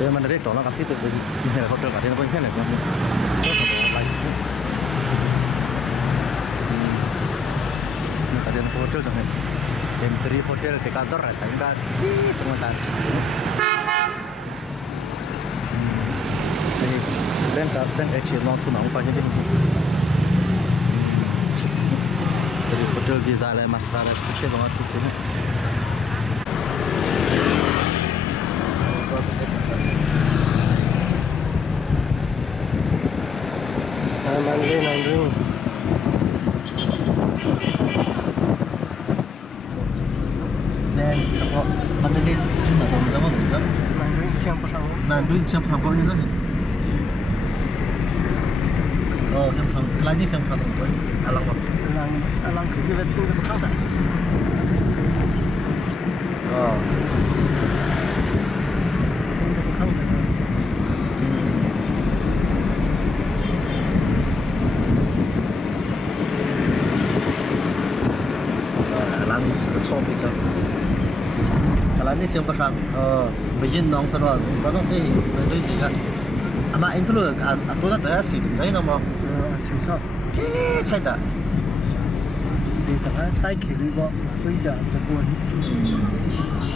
Để mà để đó nó cái tự như là hotel cả thì nó vẫn thế này thôi. Rất là bỏ lại. Cái này hotel chẳng hạn. M3 hotel thì cả đó rồi, tại ra trong người ta. Đây lên cái chiếc nó thu nóng bao nhiêu tiền? Jadi hotel visa lah masalah kecil banget kecil. Mandi. Dan kalau mandi cuma tahu zaman itu. Mandi siapa kau ini? Oh, siapa? Keladi siapa kau? Alang kerja betul itu berkau tak? Oh. Alang是错比较。kalau ini siapa sang? Begin dong seluar. Pasang sih, itu juga. Ama ini seluar, atau tak ada sih, jadi nama. Susah. Cai tak? Thì cả tay khỉ đi bộ tôi giờ sẽ buồn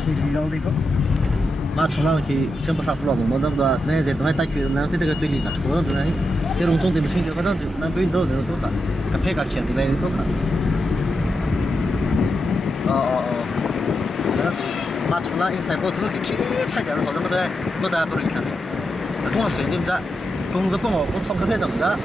thì đi đâu đi có mà chúng ta thì xem bắt đầu làm một đó này thì tôi tay khỉ nó sẽ cái tuyến đi đặt chỗ đó rồi này cái đồng trong thì mình cái đó thì nó tuyến đâu rồi tôi cả cái phe cả chuyện thì này tôi cả đó thì mà chúng ta inside boss lúc cái chạy ra rồi mà tôi đã bự cái này công việc gì ra công việc của tôi thông cái gì ra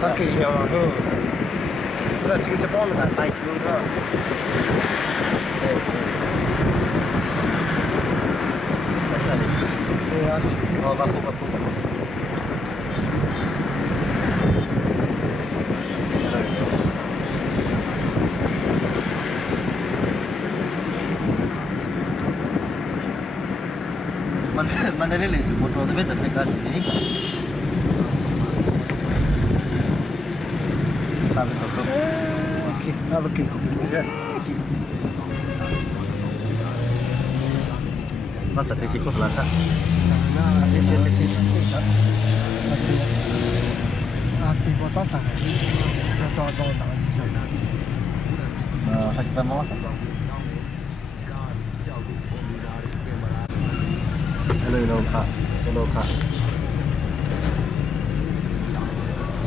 他给了后，那这个就帮我们带去了。对啊，哦，个铺。Mana ni tu motor tu betul sekali ni. Tak betul. Okey, apa kita? Macam tu sih kau selasa. Jangan asyik. Asyik botol sah. Botol tangan di sana. Tak kita malah. Hello kak.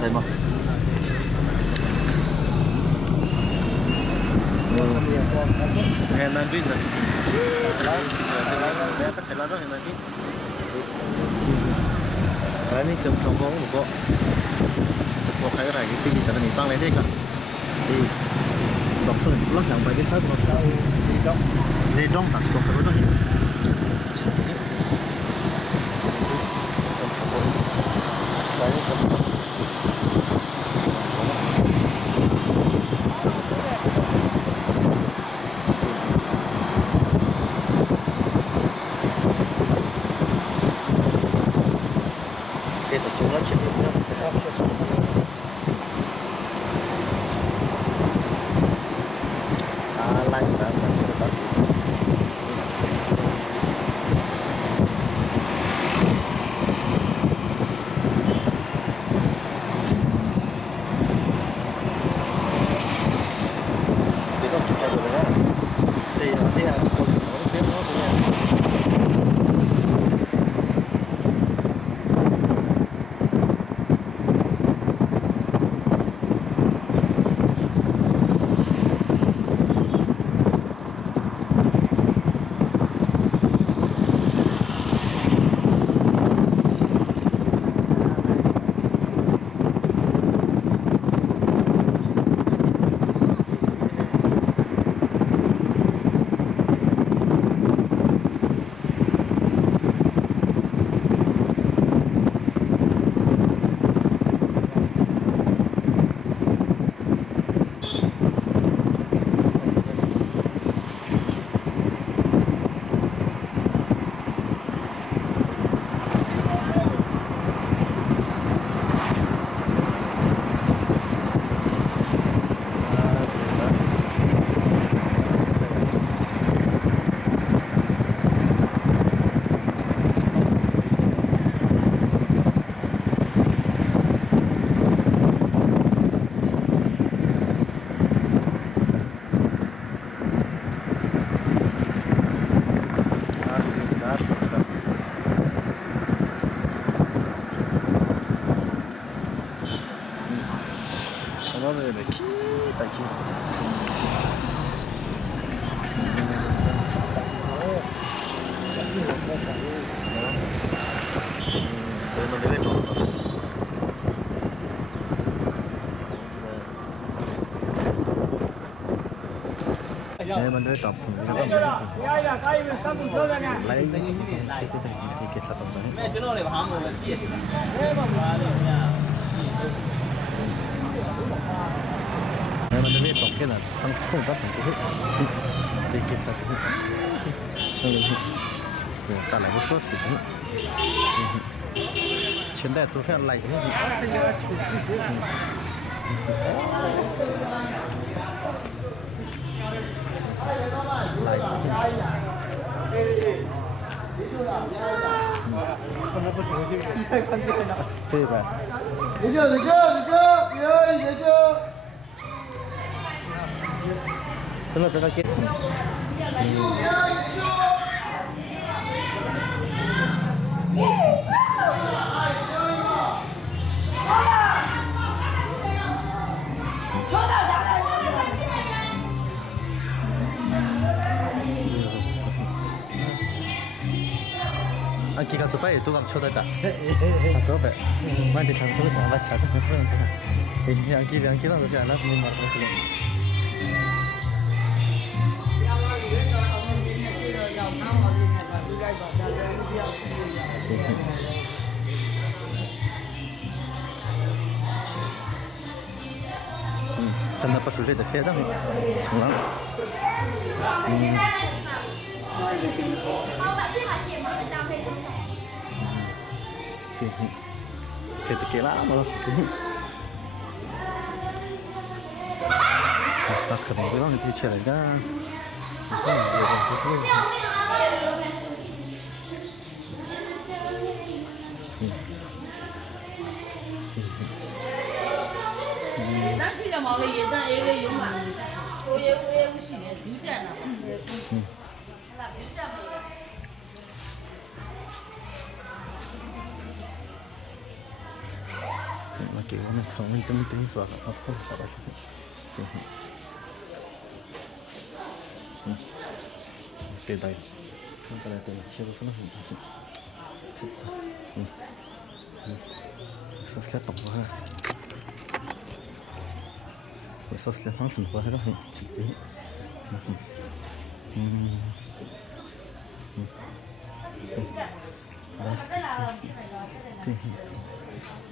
Đây mà. Hiện nay biết rồi. Bé có thể là đó hiện nay biết. Cái này xem không có một có cái này cái gì mình tăng lên thế cả. Thì đọc số này lắc nhàng bài biết hết rồi. Đi đông đặt cột cái đó. Đây mình đợi tập thùng cái tập lấy cái gì cái tập tổng mẹ chỗ nào để hám rồi đây mình đợi tổng cái là không chấp tổng cái đi cái tập ta lại một số sự chuyện đây tôi phải lại lại thế vậy thấy chưa chị ơi thấy chưa tức là cái anh kia chụp vậy tôi gặp cho đấy cả anh chụp vậy mai thì thằng tôi chả phải trả cho cái phần này hình anh kia nó phải là mình mặc cái này Cần là bắt đầu để xe đó chẳng lắm cái lá mà nó cái khẩn cái đó thì chơi lại đó那是的嘛，也那也得有嘛，我也不是的，B站呢，那 B 站不了。mà kiểu mình thằng mình tính sửa nó không sợ vậy từ đây không phải là từ chưa có nó hình số sẽ tổng qua số sẽ nó thành qua đó hình chỉ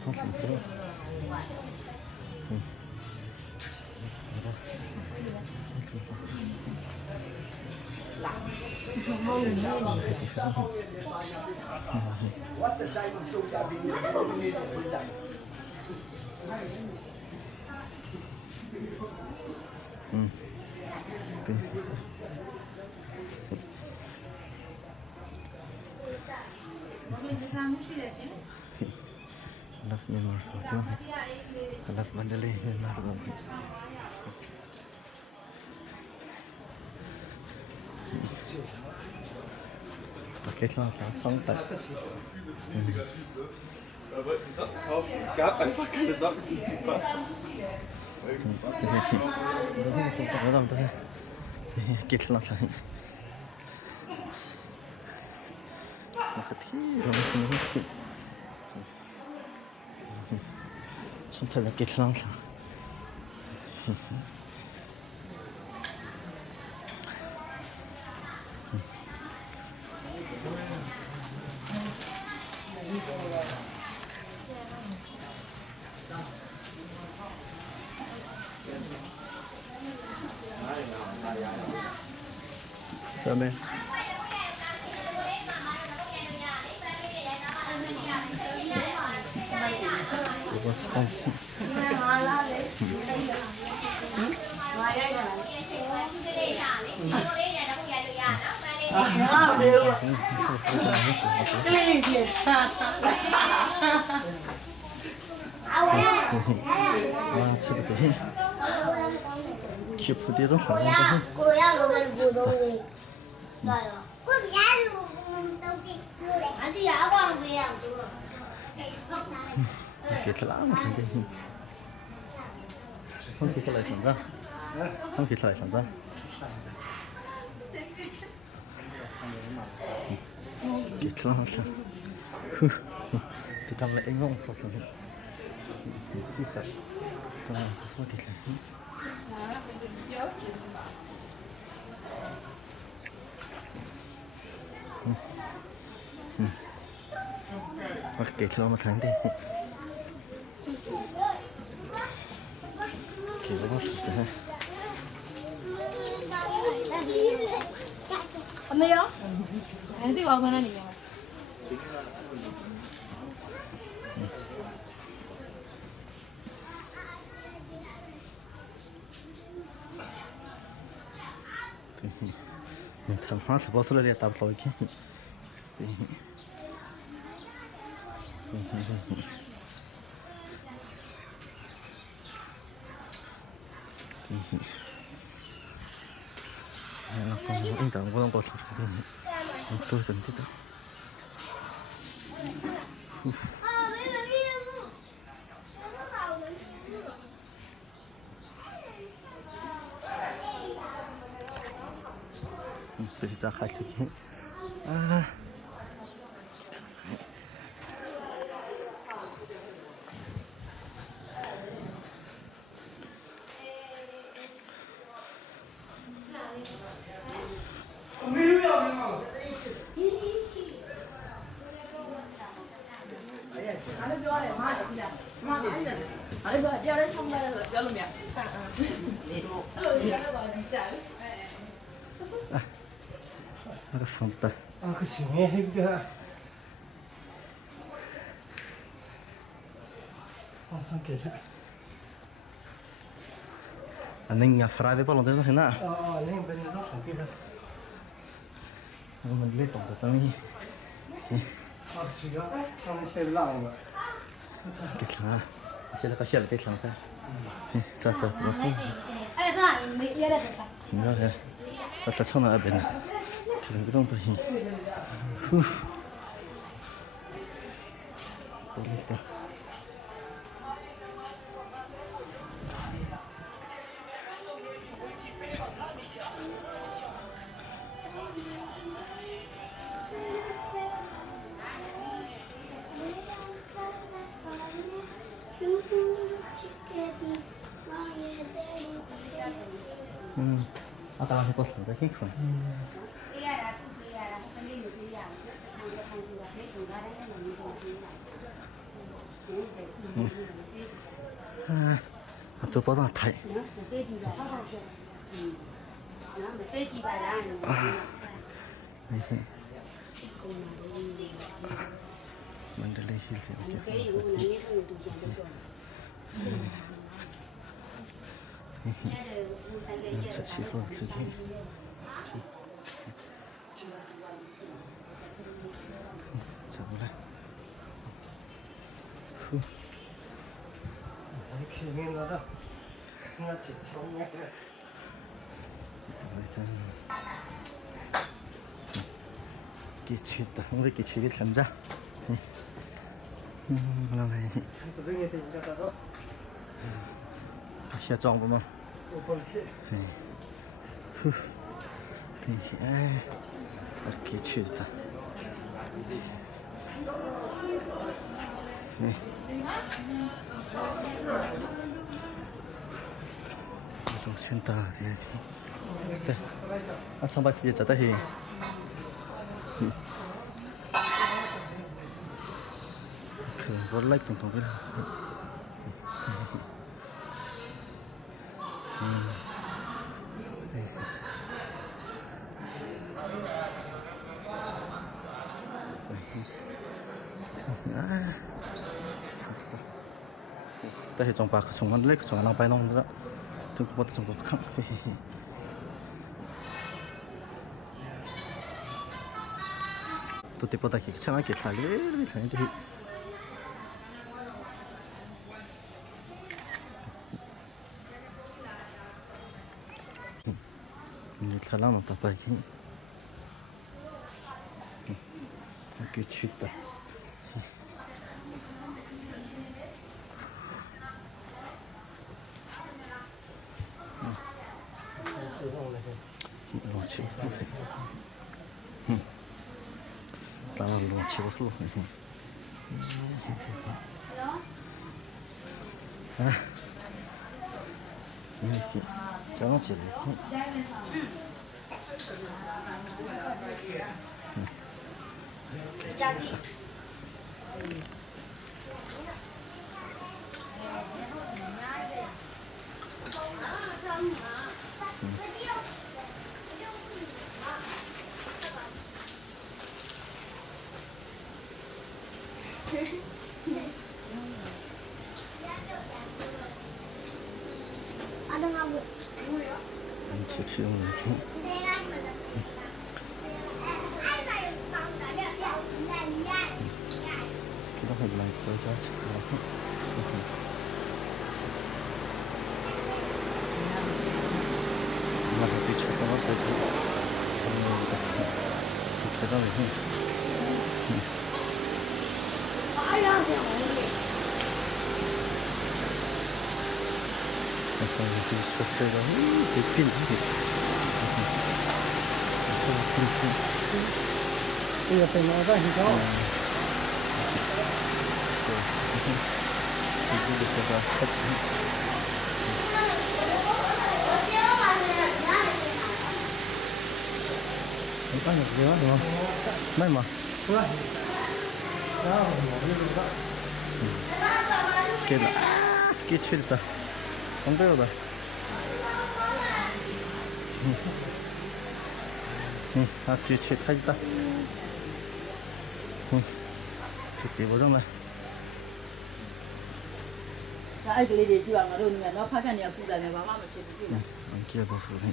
nó thành số Alas ni marso kyo alas mandali ni marso pakai lah langsung tak es gab einfach keine Socken die gepasst geht langsung 좀 더 늦게 들어가서 Sabe? 기쁘디도 고야 너를 보더니 나요. 아니 야광 왜야? 이렇게 라면 근데 không kịp lại sản ra không kịp lại sản ra kịp lắm thì cầm lại ngon không rồi xí sạch không thì lại Oke, kalau mau nanti. Oke, bagus sudah. Ano yun? Nanti bawa mana nih? Mình thầm hóa sẽ bớt lên tập rồi chứ. Nó không có yên tĩnh, không có sự tôi từng tiếp tục. Bây giờ khai thực hiện. 알았습니다. 아, 그 중에 핵이야. 아, 상쾌해. Anh nhà phải với bao lần thế nào? lên bên rất 상쾌해. mình lấy tổng của tao đi. 아, 지금 참 셀랑. Cái thằng sẽ là cái chuyện cái thằng ta. Cho nó không. Ê, cái này bị ra đây rồi. Nhớ thế. Ta cho nó ở bên này. Cái đông phải hình. 아까 한 해봤습니다. 힘큰. 또 뻗어 타이. 만들레이 힐스 이렇게. 저 취소 저기. 잡으래. 후. 상쾌해 나다. 나 진짜 엉해. Kỳ chuyện ta không biết kỳ chuyện làm ra. Lần này 그게 되니까 나도 xe tròn của mình. Thì kỳ chuyện ta. Trong xuyên ta thì đây, áp xong bài thì giờ tới thì có lách tổng cái nào đây trong bạc trong ăn lách trong ăn bay nong đó tôi cũng bắt trong bạc khăng tôi tiếp tục cái channel cái thằng ấy thằng ấy ini kalau mau apa lagi? Oke cerita. Lucu, terlalu lucu lu. Ini jangan sih. Ada ngabuk. Cuci dulu. Kita phải làm tôi cho mà phải chụp cho nó tới cái đó rồi Xong rồi thì chụp cái đó cái pin thì bây giờ phải nói ra thì sao thì được cái đó chắc có được gì đó đúng không? Mấy mà kia là kia chuyện ta không biết rồi kia chuyện hay ta cái bộ trong này ai cái gì chứ bạn nó luôn nó phát cái này phụ là này bà má mà chơi cái anh kia vào phụ này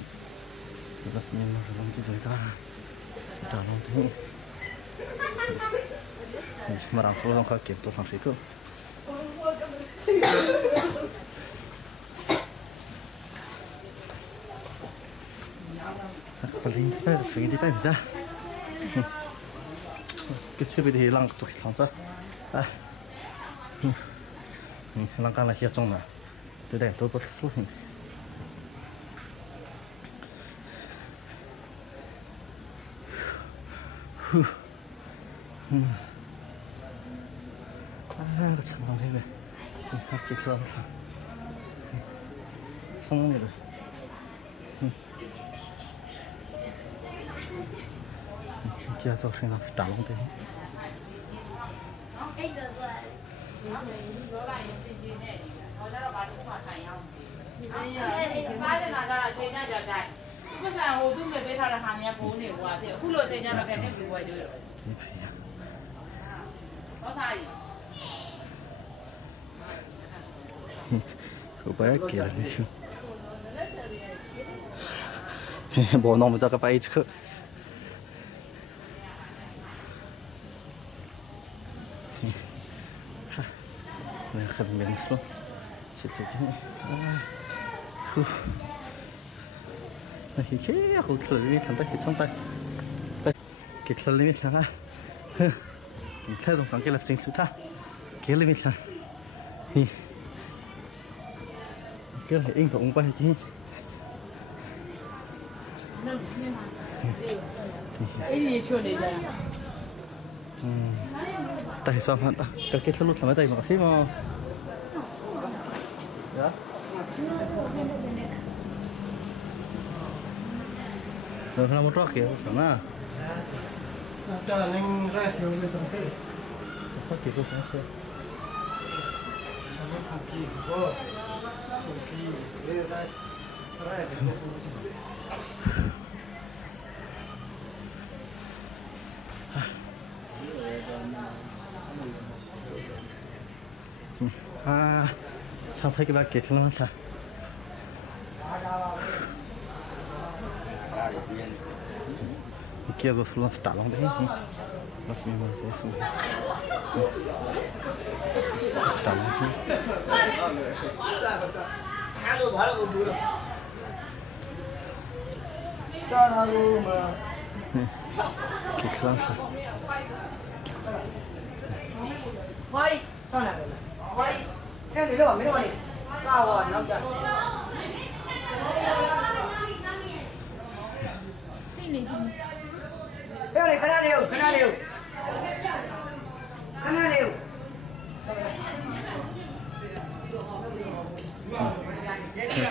nó xem nó làm gì đấy ta sẽ làm thế mà làm số không khác kịp tôi làm gì cơ paling kita segi kita bisa kecil bedi hilang tuh hilang ah langkah lagi trong mà từ đây tôi bớt xuống cái chân này về cái chân này xong rồi kia rồi thì nó trả luôn thế không phải kia bộ nó mà cho cái phải chứ này khẩn miếng luôn chỉ cái này cái aku terlalu santai santai kita terlalu santai kita dong kangkil lapsing suta kita lebih santai cái này in cũng quay chứ gì chưa này rồi tại sao hả cái lúc làm cái tay mà xí mà dạ rồi làm một rót kiểu phải không cho nên ra siêu về trong thế sao kiểu có sao không kỳ vô không kỳ đây ra để sao thấy cái bác kiệt lắm sao kia rồi xuống start luôn đấy nó sẽ mà sẽ xuống start luôn sao đâu mà kiệt lắm sao Quay, con này quay, theo cái đồ mấy đồ này, vào rồi nó chặt. Theo này cana đều, cana đều, cana đều.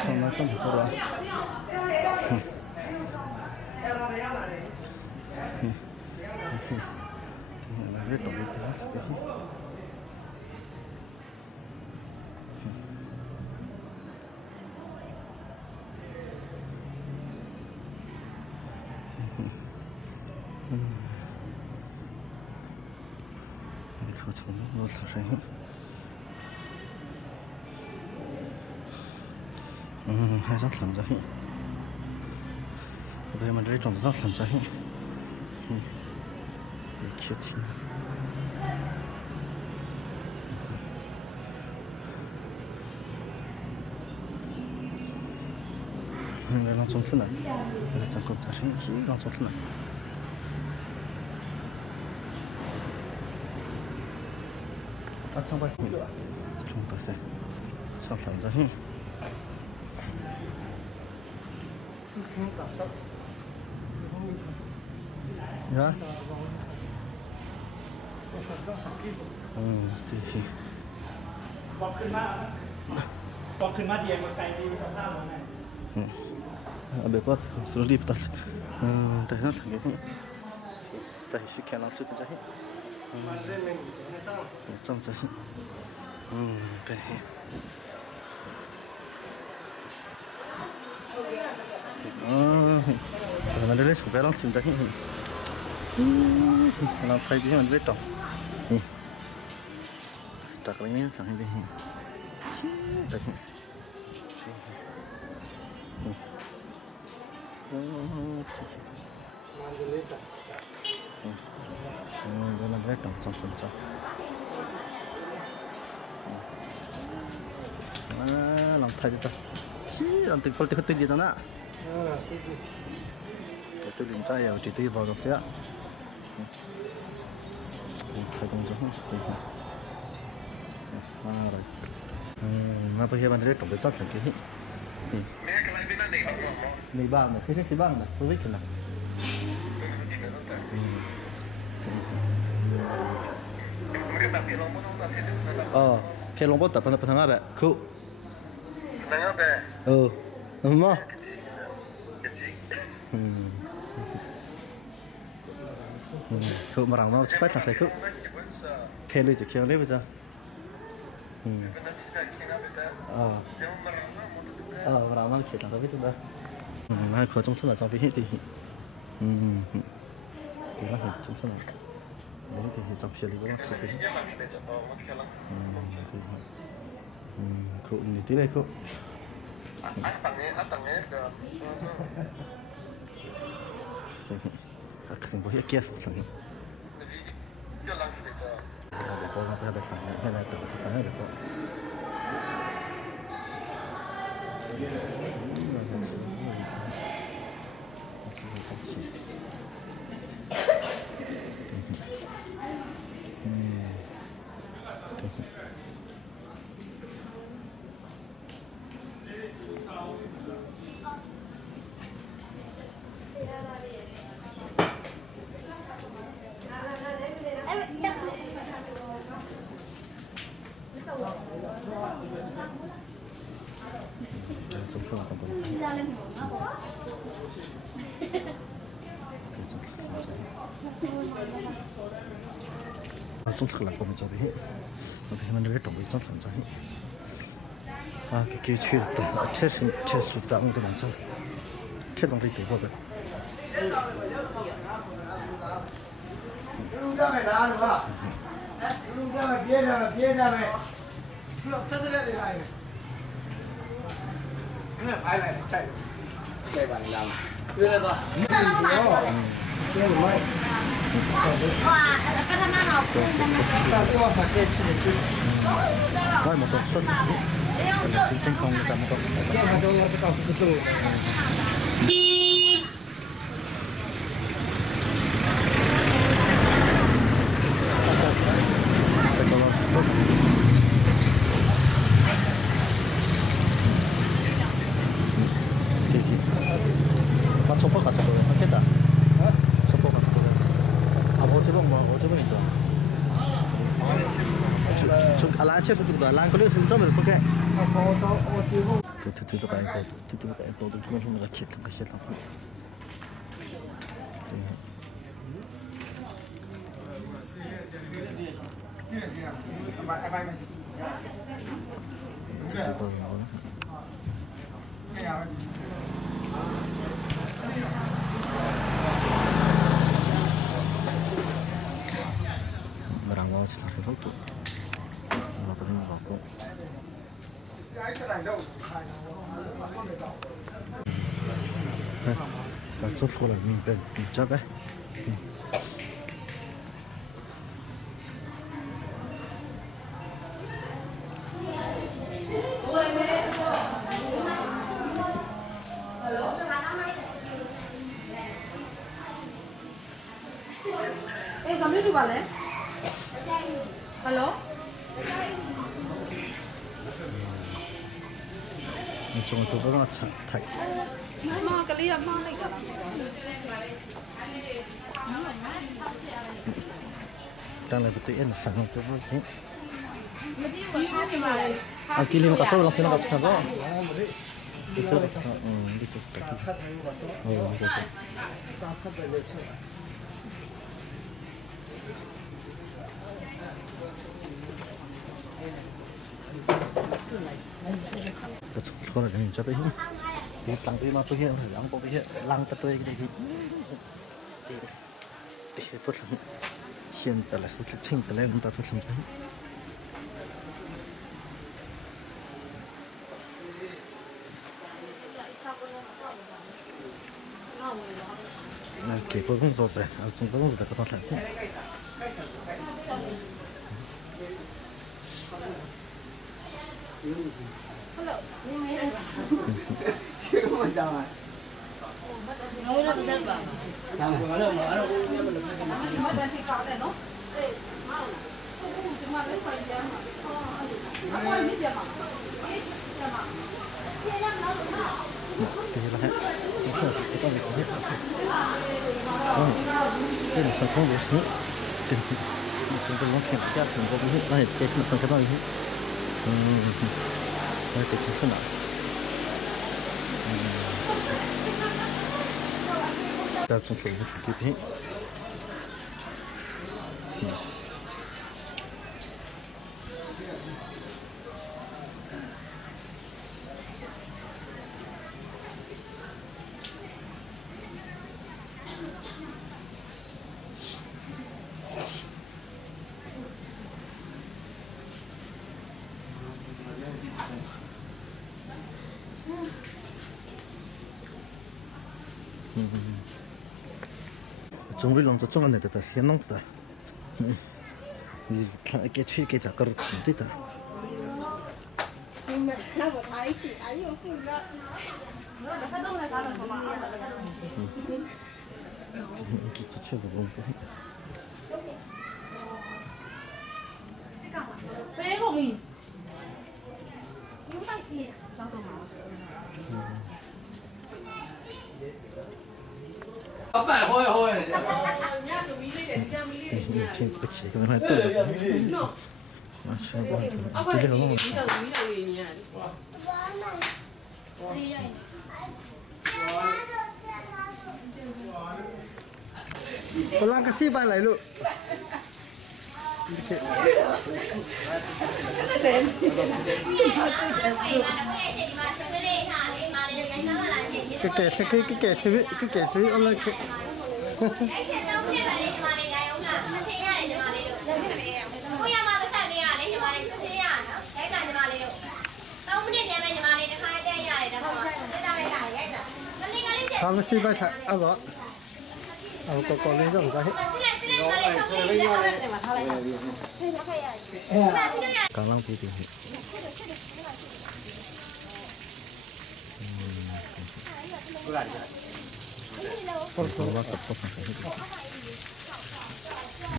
trong nó không phải đâu 我从我操谁？还想存在。bây giờ mình đây trồng rất phần trái kia chín đây là trồng thứ này đây là trồng trái sinh khí là trồng thứ này ta trồng bao nhiêu trồng bao nhiêu trồng phần trái dạ thìบอกขึ้นมาเดียงมาไกลดีทำหน้ามันไง được quá số đi tập tại nó thằng cái tại sự kiện làm chút cái trong trái cái mình đây số vé lắm xin trái làm thay gì mình biết trọng chắc là mấy thằng này đây đây là vé trọng trong phần trăm làm thay cho làm từ câu từ gì đó nè tôi định trái ở chỉ vào được thế ạ thay công giống rồi mà bây giờ bạn thấy tổng cái chất thành cái này bang này sẽ bang này tôi biết cái này cái lồng bột tập nó thành apa ku đúng không ku mà rằng nó phải thành cái ku cái này chỉ kia đấy bây giờ mà rằng nó chỉ thành cái biết thôi hai khởi trong thân là trong cái hết thì nó hiện trong thân này đấy thì hiện trong xe lý nó sẽ cái cụ nhìn tí đây cụ cái bố kia sẵn để cô nó phải sẵn hay là tự sẵn được cô trong thực là của mình cho biết mình được tổng bị trong phần trái cái kia chuyện tổng chết sụt tăng cái bản chất chết đồng đi từ bao giờ ra mày ra được không? Ra mày kia ra mày thật sự đấy này cái này phải này chạy bạn làm đưa ra rồi kia một mấy rồi một tuần xuân chính không người ta một tuần 촛불 같은 거를 하겠다. 촛불 같은 거를. 어쩌면 있어. 저 알아채 부터 랑걸이 좀 이렇게. 뒤도 가야 또 그런 소리가 기타 가시다. Barang mau cerita tốt tụ nó có những vào cũng và sốt khô là mình cần chắc đấy Đi vào đấy. Alo. trong tôi có thạch Mà cái ly mà này cả. đang là tự nhiên phản ứng tôi thế à kia liền cả tôi làm thế nào cả đó đi chơi đi chơi con này mình cho bé đi tăng cái mà tôi hiện phải lăng bông hiện lăng cái tôi cái này thì tôi làm hiện tại là số chính cái này chúng ta tôi làm cái này cái có cũng rồi chúng có cũng được các bạn làm Không sao à? Nói là được ba. Sao? Mở đâu? cái này không được nữa chúng tôi muốn kiểm tra chúng tôi biết này cái phần cái này đây cái chính nào ta chúng tôi biết cái chúng tôi làm cho chúng anh này ta xem nông ta cái chuyện cái ta có được gì ta cái chuyện đó Bé của mình. Không phải hôi. trên cái chỉ cái này tự mà xem qua cái nó có lang cái gì bay lại luôn cái kẻ sẽ ông lại cái他们西北菜啊个，搞那种啥？刚浪费点。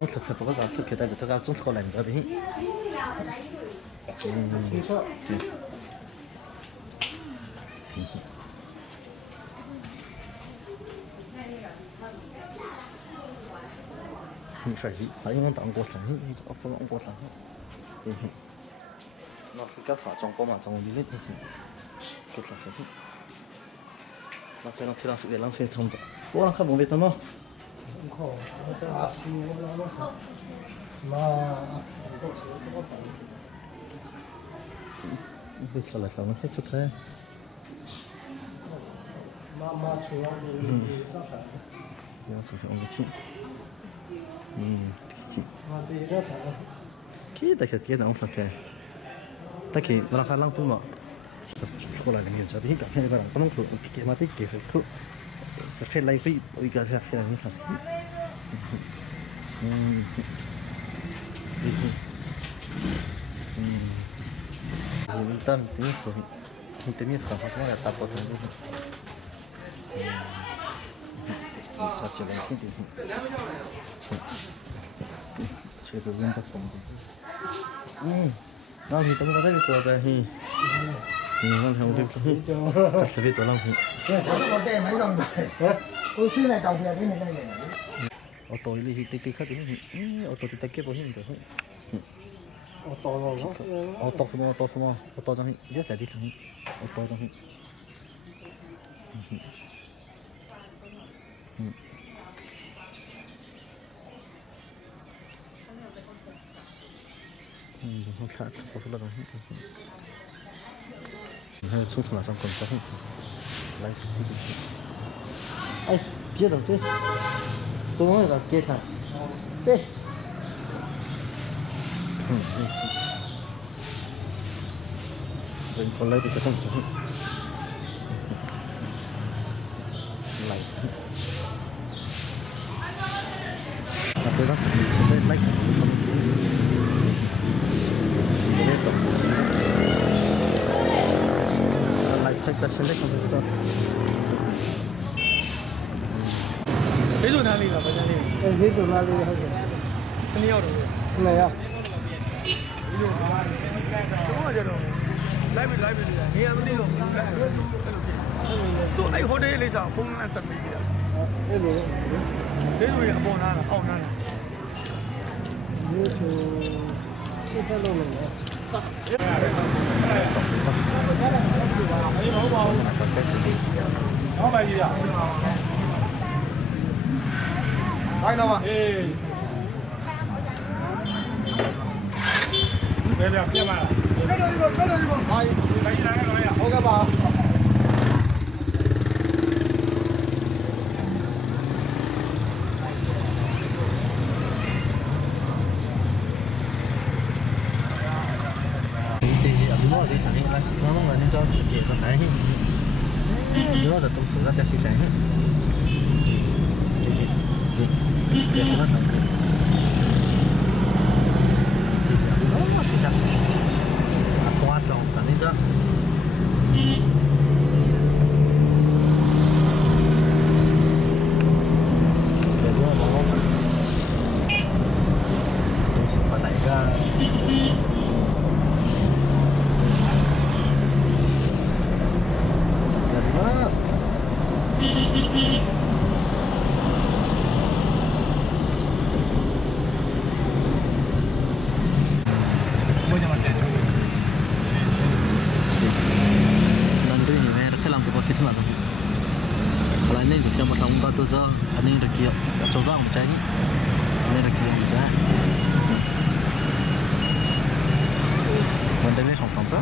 我吃不个吃给大家这个种草来这边。phải phải những tảng cột này như chỗ có những cột này nó khi các phá trong có mà trong dưới cột là cái nó cái nó thì sự làm xuyên thông có làm khác bằng việc đó không khổ nó sẽ xíu nó mà bây giờ là sao nó hết chút thế mà chủ yếu thì sao phải nó sử dụng cái chuyện mà thì rất là Khi ta kia nó không phải ta kia nó phải lăng tu mà có lại là nhiều cho biết cả hai bạn không có cái mà tích cái thứ sẽ lấy cái ôi cái sẽ là như thế tâm tiếng số tiếng số hoặc là tập vào trong cho chỉ là cái gì chơi được liên tục nó thì tôi có thấyตัวไปnó không được tôi biếtตัวเราTôi có tè mấy đồng vậy. Tôi xin này đồng tiền cái này này. ô tô đi tí khác ô tô thì cái bảo hiểm được Ô tô rồi đó. ô tô trong rất là đi thằng ô tô trong không thắt có số lượng hay chút là trong quần trong lấy ấy kia đầu chứ tôi nói là kia thằng chứ rồi còn lấy thì cái không chứ lấy là tôi đó sẽ lấy lại thấy ta sẽ lấy không được cho ví dụ nào đi là bao nhiêu đi Ví dụ là đi hết rồi. cái nhiều rồi Này à? ví dụ là đúng rồi rồi lấy đi nghe nó đi rồi tôi ấy hồi đấy lấy sao không ăn sạch gì Cái gì? ví dụ là bao nhiêu là bao nhiêu Ví dụ cái cái lô này. nó bài gì à bài đâu à đây là cái mà cái đây mà bài bài gì cái này à ok bà nó đi thẳng là nó là nên cho kể cho phải nó là tổng số ra cho sẽ để nó thành nó sẽ chắc qua trong cả nên cho để nó tổng số còn lại ra tôi cho anh ấy được kiểu cho ra một trái nên là kiểu một trái mình đây mới không còn rất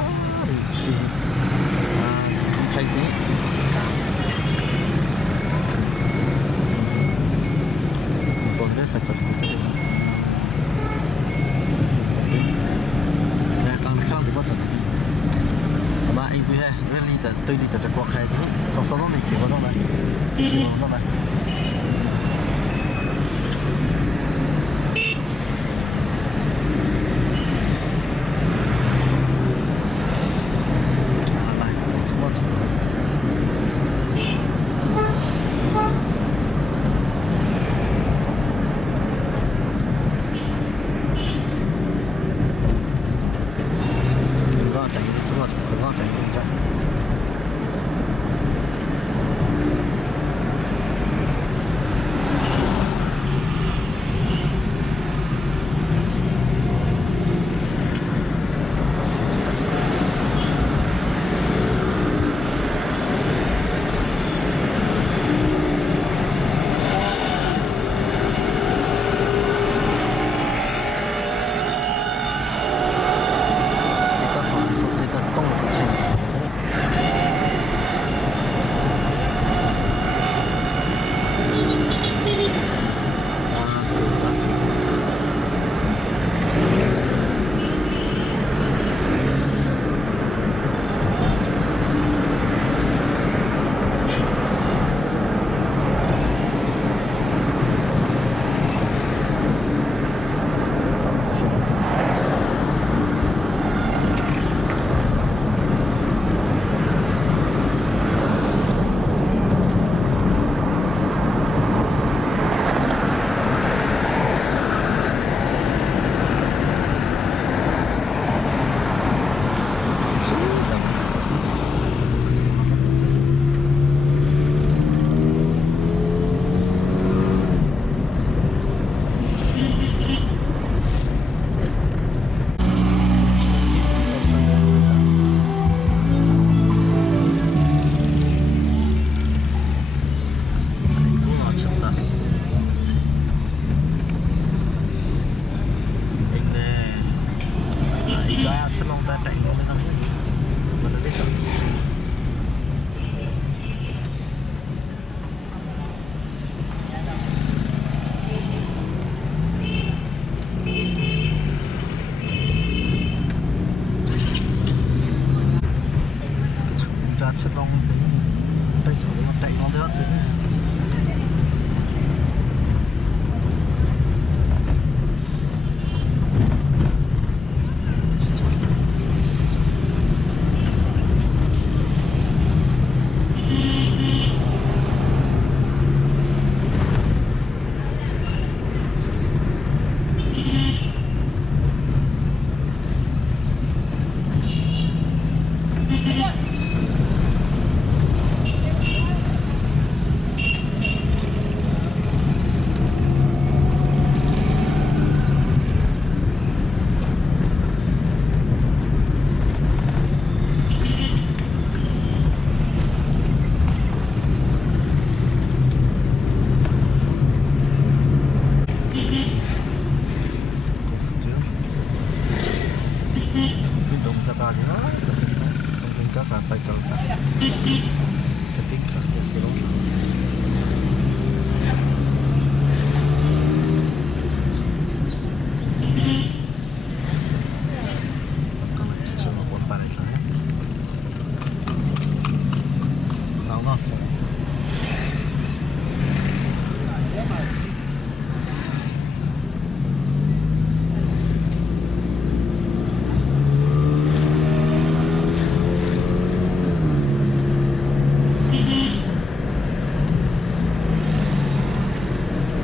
thay tí một tuần đấy sạch thật nè còn không thì bắt đầu mà anh vui ha rất đi từ tôi đi từ chợ quạt khai chứ trong số đó mình chỉ có đâu này chỉ có đâu này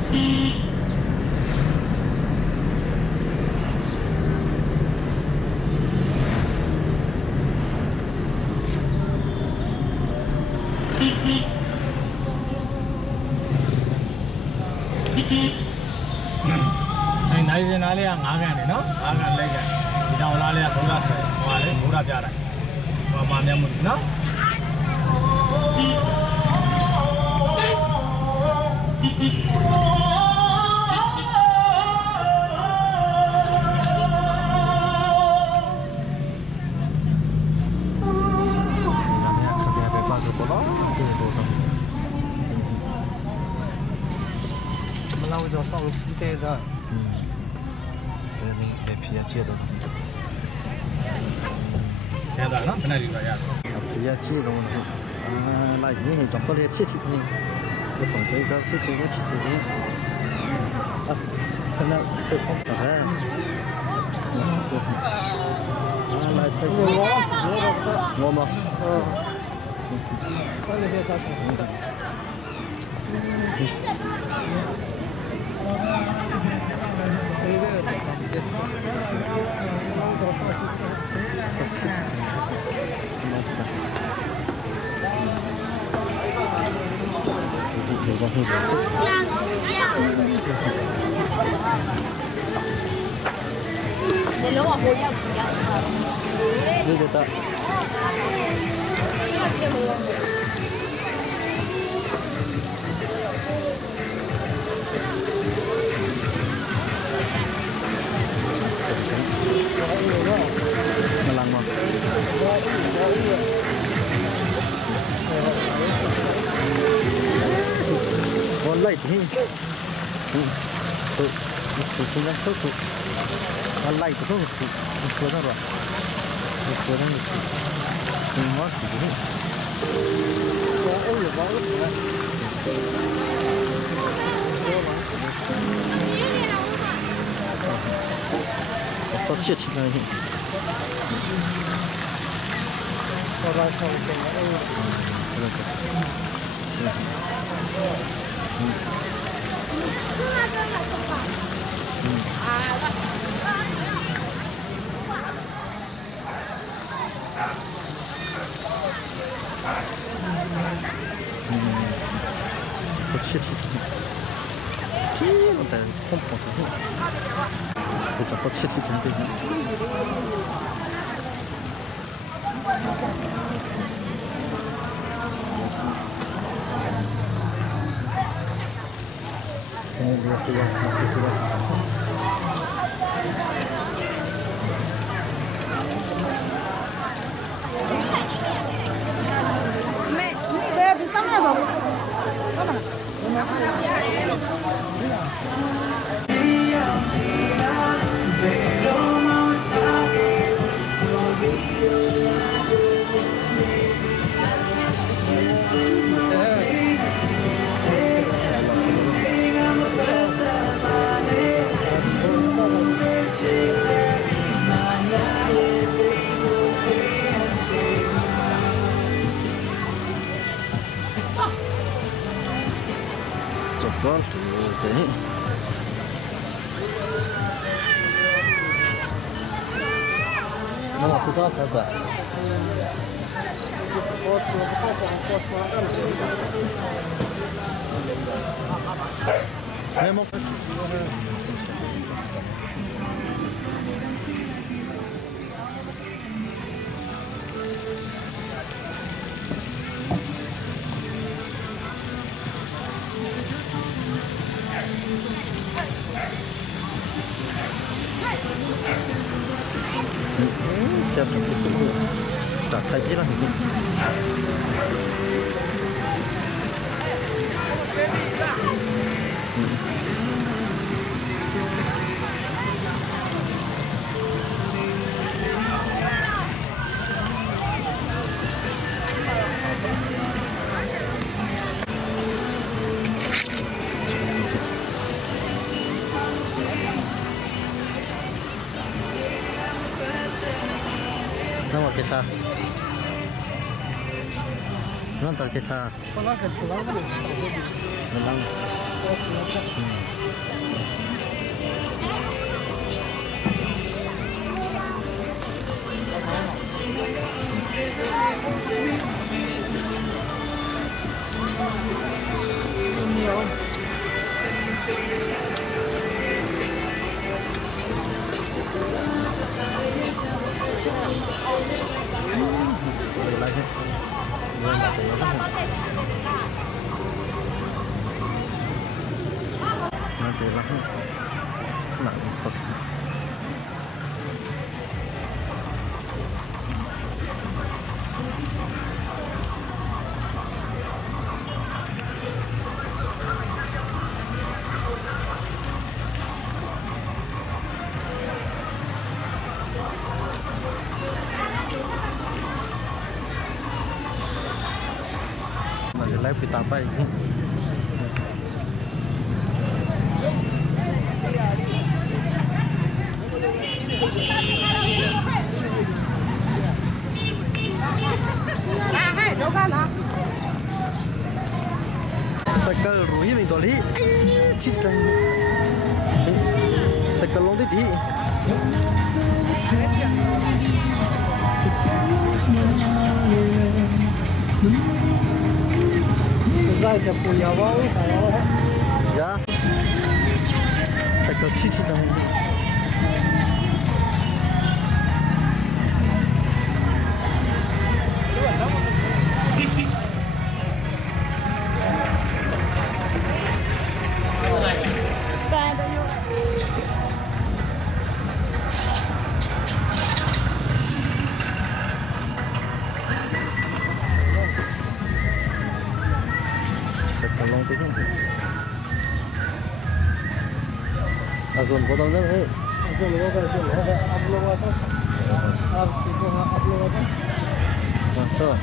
Này thì nói là ngã cái này nó, ngã cái này cái, đi đâu là lấy thùng rác rồi, mà lấy thùng rác ra đây, mà nhà mình nó. Lâu rồi sau lúc phi tê rồi. Cái này để phía chia được. Thế rồi nó cái này đi rồi à? Phía chia rồi nó. Lại những hình chọn phân chia thịt này. Cái phòng chơi các sự chơi cái thịt này. Thế nào tự không cả thế. Lại thấy ngon mà. Cái này sao? Để lúc mà bố nhau Đi được ta. Nó lăn mà. Con lấy thì tôi đang tốt rồi. Con lấy thì tốt rồi. Tôi nó rồi. Tôi đang tôi mất gì có chết chứ này. 근데 pompo서 그저 거치지 근데 pronto, tem. Não, fica lá atrás. É, irmão. Đã thấy chứ là Nama kita, nanti kita, Kalau ke sekolah, memang. Để lắm nặng thật. Để lấy pita bay. Cycle ruhi mình toli, chít lên. Cycle long đi. Zai thì bùi vào vào sao đó. Dạ. Cycle chít lên. Long tới không? Azon có đâu đấy? Azon có cái gì đó upload vào sao? Upload vào sao?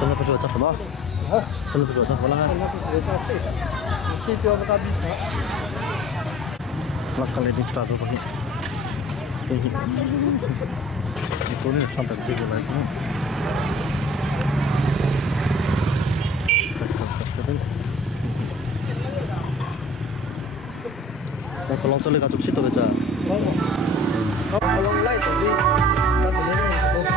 Kalau perlu cakap apa? Kalau perlu cakap apa lah? Mesti tu apa tadi? Lakal ini kita tu pakai. Itu ni sangat tinggi lagi. Kalau cari kat situ baca. Kalau lain tadi, kat ni ni kalau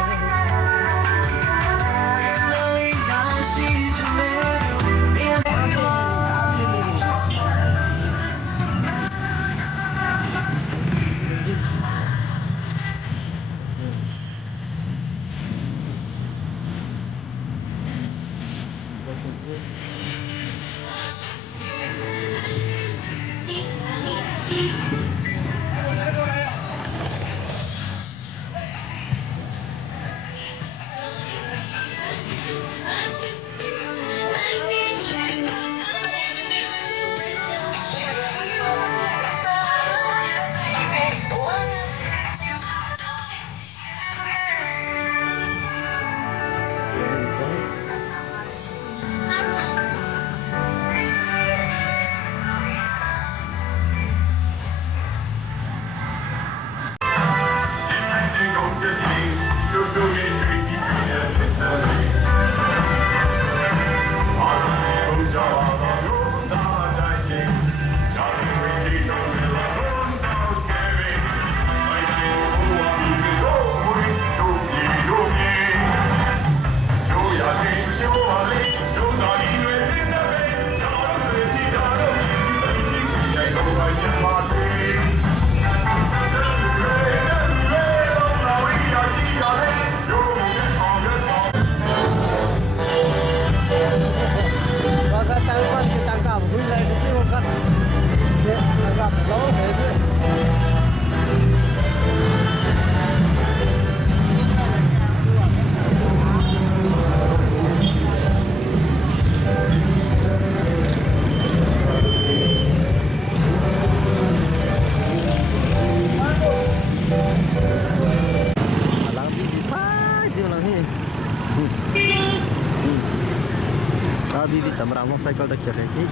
अभी भी तमरामो साइकिल तक चलेगी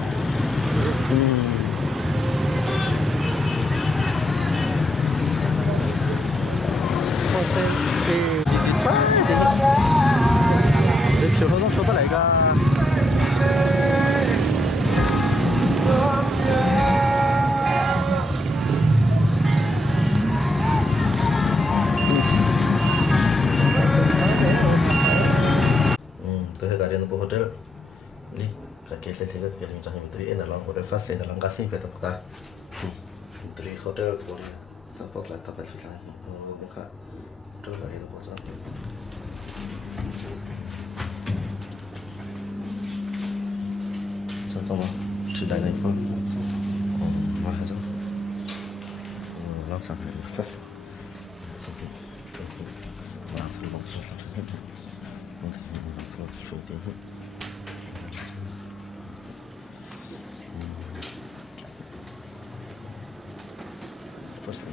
देखियो हम सब लाएगा तो है गाड़ी में होटल ली kakek leher kakek yang jangan menteri dalam hotel fast dalam kasih kita pakai menteri hotel boleh support lah tapi sih lagi buka hotel kali itu bocor sama cerita ni pun mà rồi lắm sáng này phát xong thì làm phụ bóng xong hết không thể làm phụ chủ tiếng hết first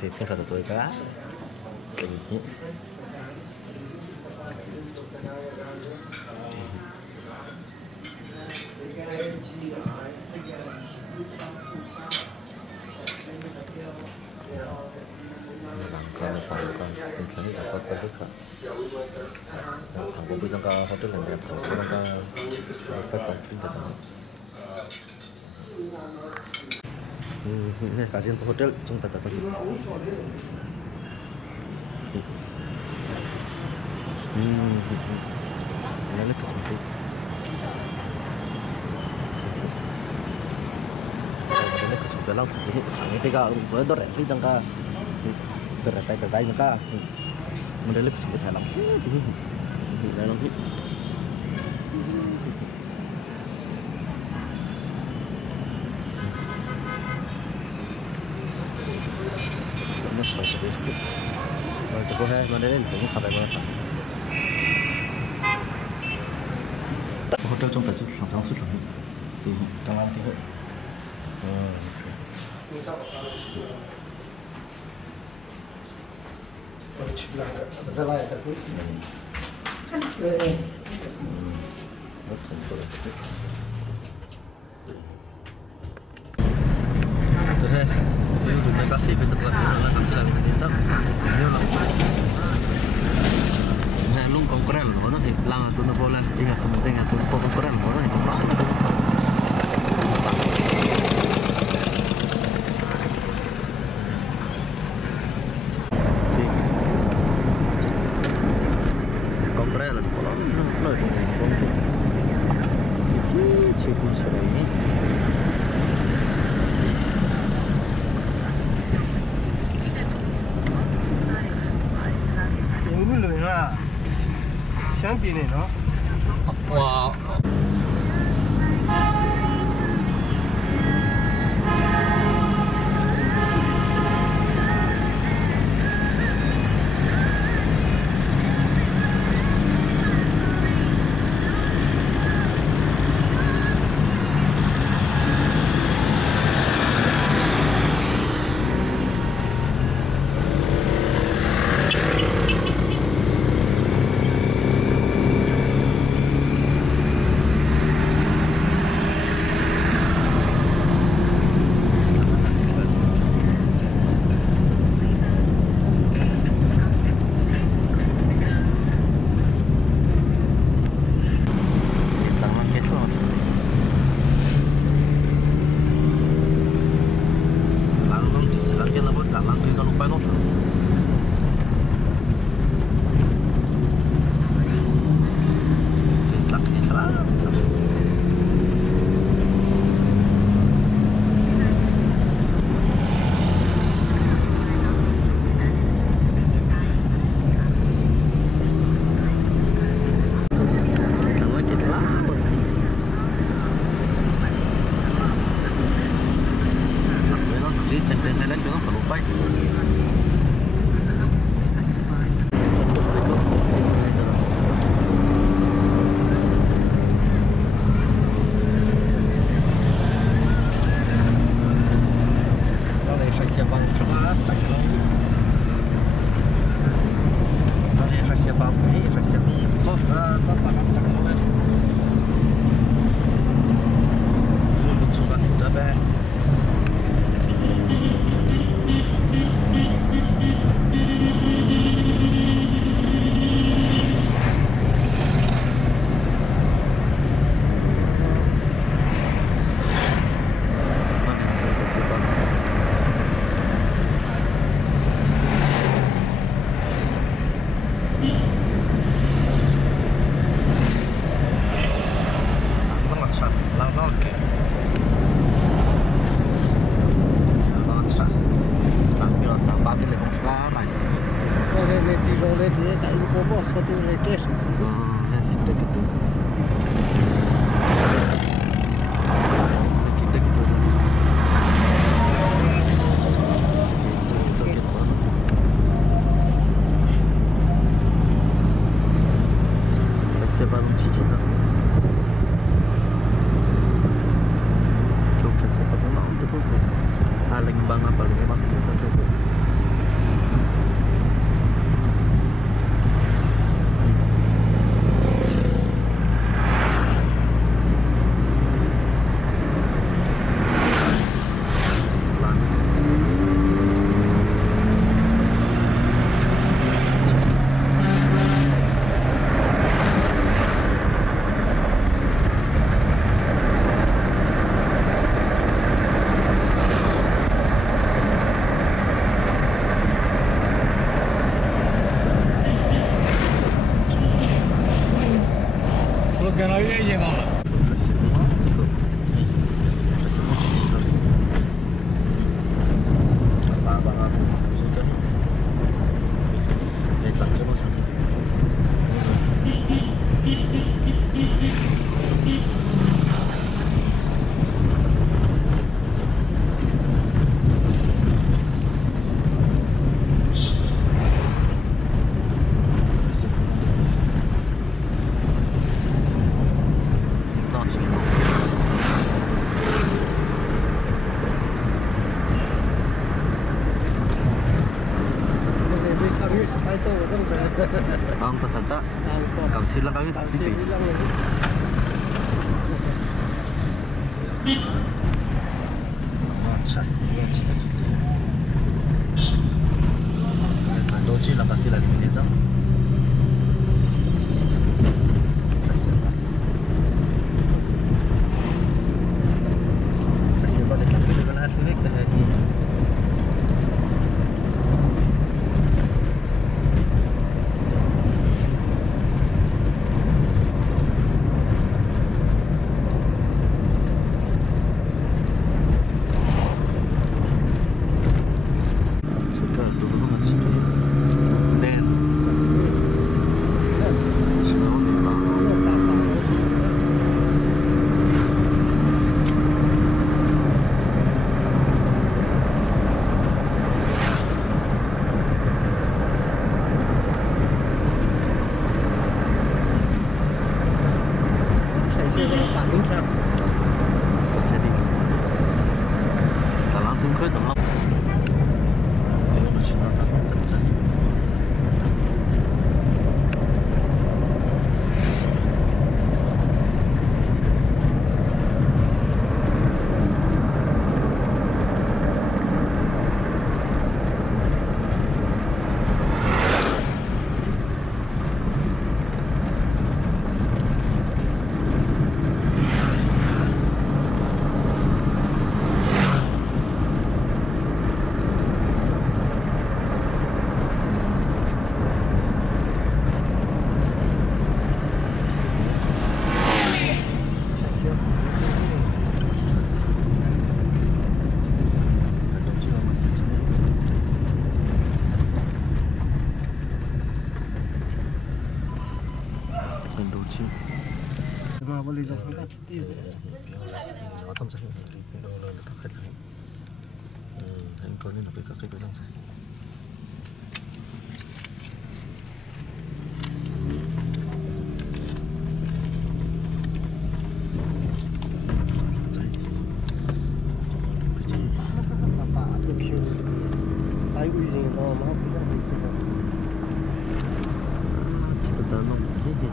thì cái kata tôi cả cái gì còn tình trạng này có rất là thằng cũng bị tăng cao họ rất là đẹp thằng cũng tăng cao phát sản sinh thật này cả riêng hotel chúng ta tập này là cái chúng tôi này cái chúng tôi làm chúng hàng cái cái với đó rẻ chẳng cả tertai maka model cuma dalam sih dalam sih nó phải cho biết rồi tôi có hai model cũng phải là hotel trong tài chính hàng trăm suất rồi thì trong ăn thì hết Salah ya tapi kan tuh heh ini terima kasih bentuk terima kasih lah ini cak ini lah nah lung kongkrel loh tapi lang tuh nopo lang ingat sebentar ingat tuh kongkrel loh ini kongkrel相比呢喏。哇。这把龙骑骑着，就这把龙老的不够，paling bang apa lagi masih satu. Kalau ini je malah. Semua cici kali. Abang aku suka. Letak ke mana? Ang tasanta, kang sila kang sipi. Macam, doci lah kasih lagi ni jam. Kasih balik lagi dengan harus naik dah lagi. Boleh jangan kat cuti. Macam saya kalau letak kat lagi. Handphone ni nak pakai kat pasang saya. Apa tu cute. Ai using no, mau pisang itu. Cita tanam. Hehe.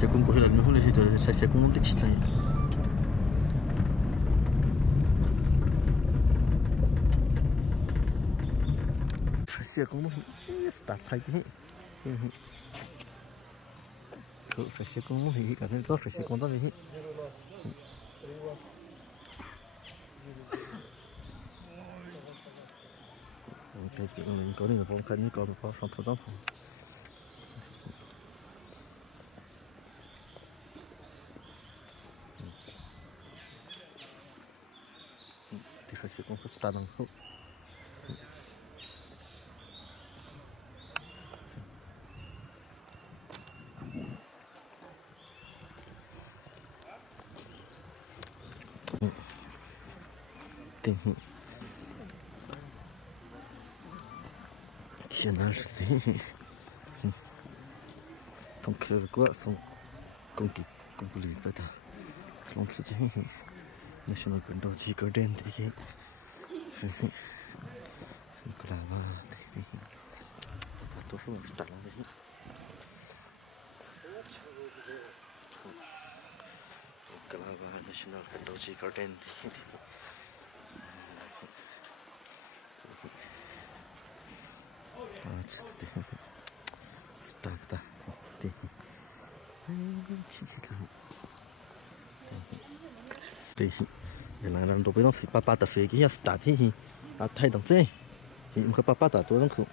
sẽ cũng có lần nữa thì tôi sẽ cũng muốn tích chít lại sẽ cũng muốn start thay thế phải sẽ cũng muốn thì cả nên rất phải sẽ cũng rất là hết cái chuyện mình có những phong cảnh như còn phong phong thổ gió thì phải sẽ cũng có start bằng không tình hình现在是从开始过从工地的他从之前那什么跟到几个点的个个啦嘛的都是我打了的个啦嘛那什么跟到几个点的ちょっとスタートだででlà làm đồ bê tông thì papa ta sẽ cái start thì thay động xe thì không papa ta tôi không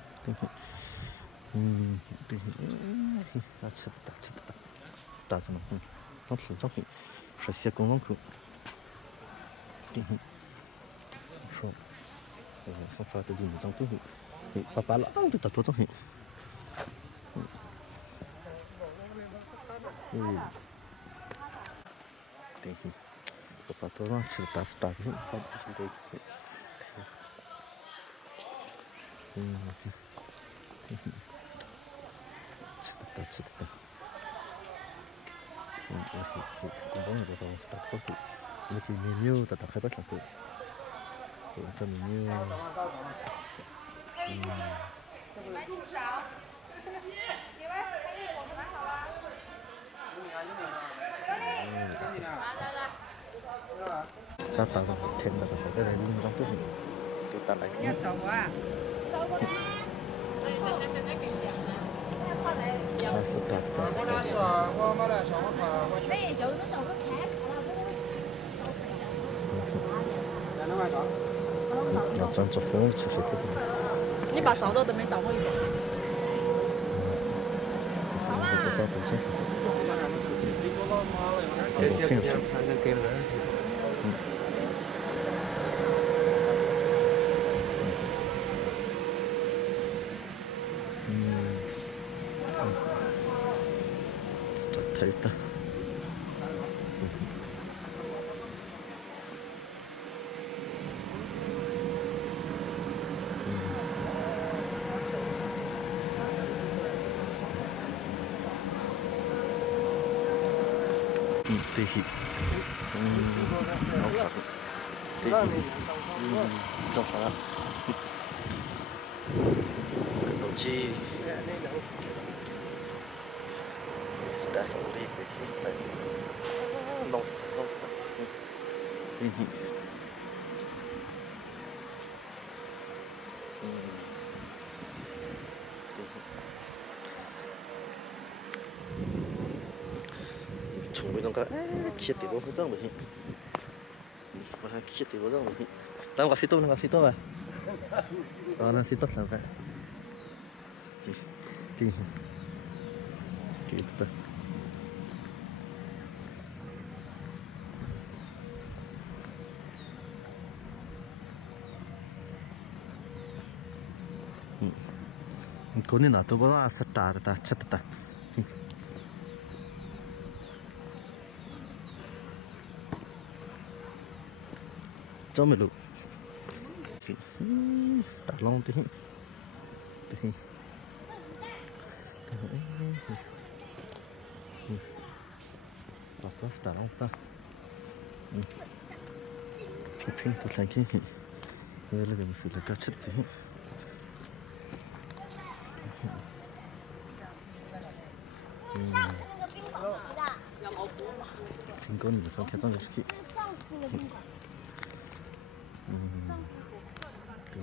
thì start xong nó sử dụng thì phải xe cũng không thì xong pha tôi dùng trong túi papa là tăng từ tập trong hình thì papa tôi đang chỉ ta start hình xong đây chỉ ta cũng có người ta start có thể mấy cái menu ta khai bắt là tự cho menu sao tạo ra thêm là phải cái này luôn trong túi tôi ta lại Nhấp sầu quá nó chân chụp cũng chụp được你把找到都没找过一个。cái xe kia hàng kem nữa thấy ta thì trong đó đầu chi đã xong đi thì lâu chúng bây giờ cái kia thì có rất là mà hai kia thì có rất là đang gặp xí tốt à đó là xí tốt sao vậy thì gitu Kuni na to bala start ta chat ta cho mình luôn start long tí apa start long ta cái phim tôi thấy cái đây là cái sự là cá chất tí上次那个宾馆好大。跟你说，看这个是去，上次的宾馆，对，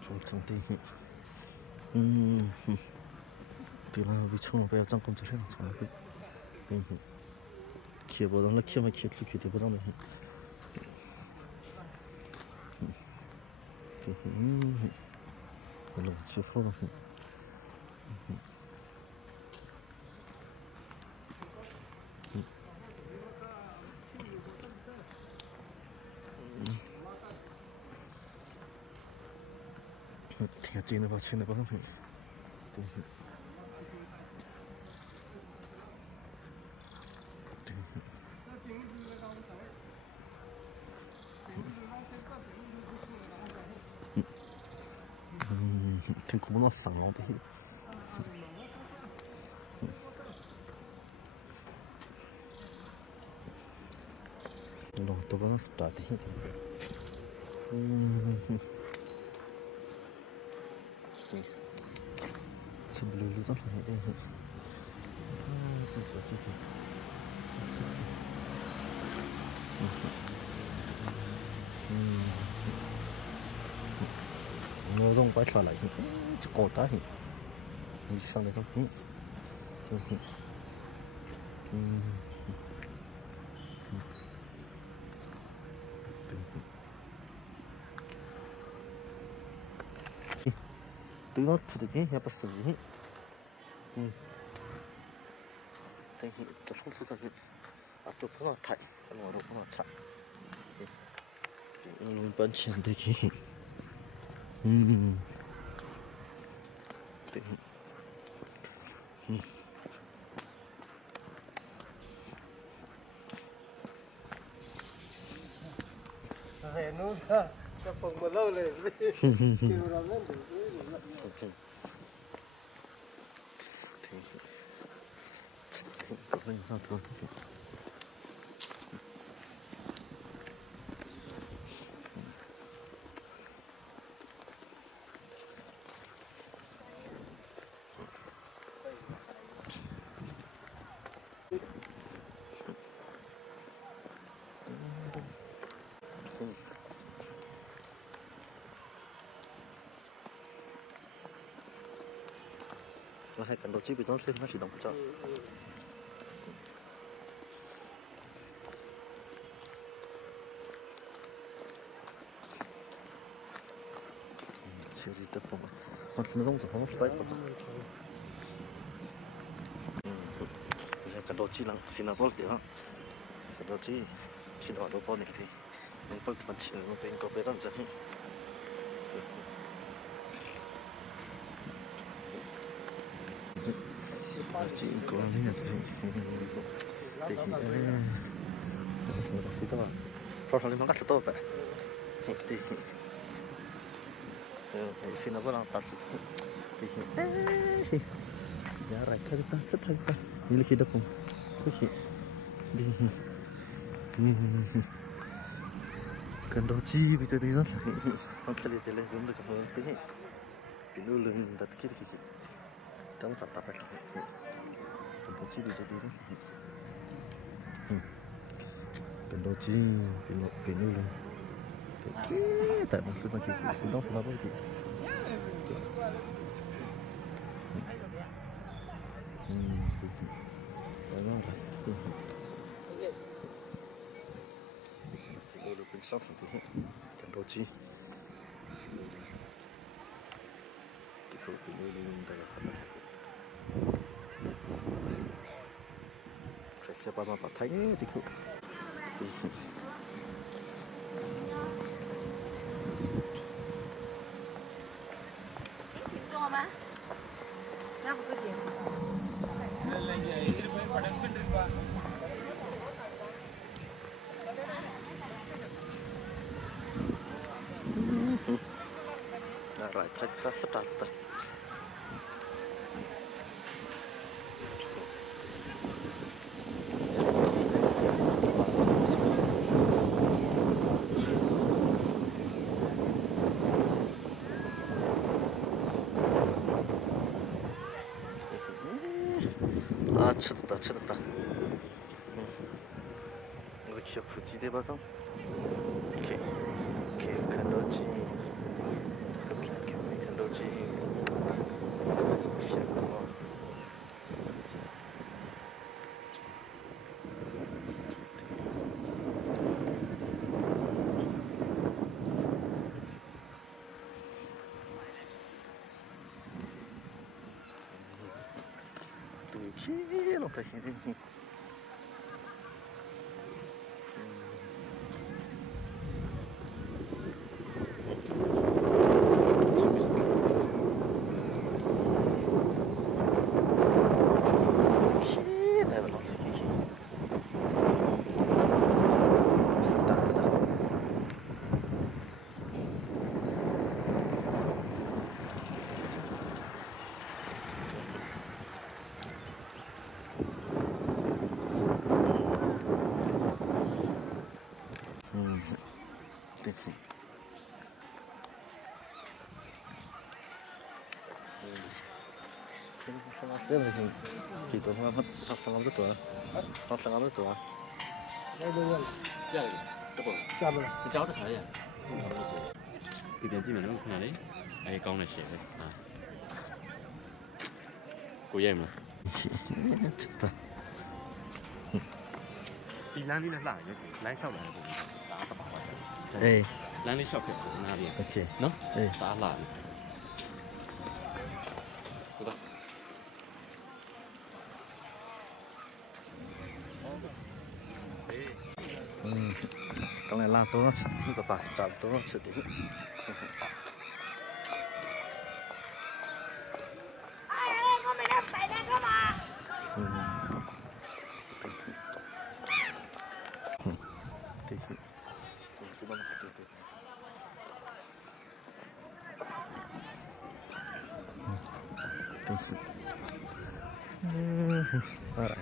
说成对，对了，为什么不要长工资了？从来不，对，去不到了，去没去的不长的，对，我弄去说了，挺近的吧，去那吧，对。挺恐怖，那上了的。咯，都把那是大的。吃不溜溜上上一点。这。我从外头来，这高大很，你上来上，对我涂的点也不是很，对，这风是个很，啊，都不能抬，我都不能擦，对，用半钱的给，对，哎，弄啥？这碰不漏嘞，丢了那都搞得你上头。我还感到基本上是他启动不着。其实这不嘛，我听那种子好像是摆不着。我还感到机能，现在不了了，感到机，现在都不那个的，我不他妈钱，我被搞别这样子。chỉ có những nhà chơi thì khi đó rồi lên nó cắt tốt vậy thì xin nó có làm tạt thì giá rẻ thôi ta rất hay ta như khi đó cũng có gì đi cần đó chi bây giờ đi nó không sẽ đi lên xuống được không cái này bị nuôi lưng đặt cái gì trong tập tập lại cần chi bị jadi cần chi cái nuôi lưng cái tại một cái gì chúng ta sẽ làm cái Udah pensar sampai tendoji. Tikau ini dari sana. Saya siapa apa tanya tikau. Rồi thật rất rất thật. 찾았다. 이거 기억 부지대 바정. 오케이. 칸도지. 칸도지. Kilo tá aqui. Gitu, salam betul. Salam betul. Saya dulu. Ya, betul. Cabut. Jauh tuh saya. Cái tiền chi mà nó không này đấy, ai con này sẽ à, cô em mà. Đi lái đi lại nhá, lái sau này cũng đã tập bảo vậy. Ê, lái đi sau kia cũng nào đi. ok. Nó, Ê, đã lại. Được. cái này là tôi nó cái bà chọn tôi nó xử lý. Con mày đập tay lên cơ mà.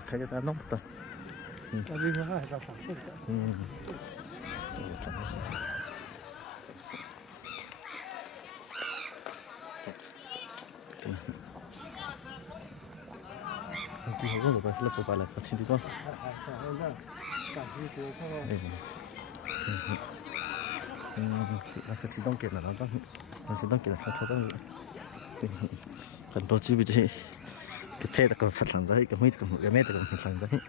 thấy ta nóng ta. Tại vì nó phải dọc sản xuất. Đi học rồi phải là chụp lại phát triển đi con. cái chỉ đông kiện là nó răng, chỉ đông kiện là sao răng phần to chi bị cái phe cái phát sản giấy cái mấy cái mấy cái phát sản giấy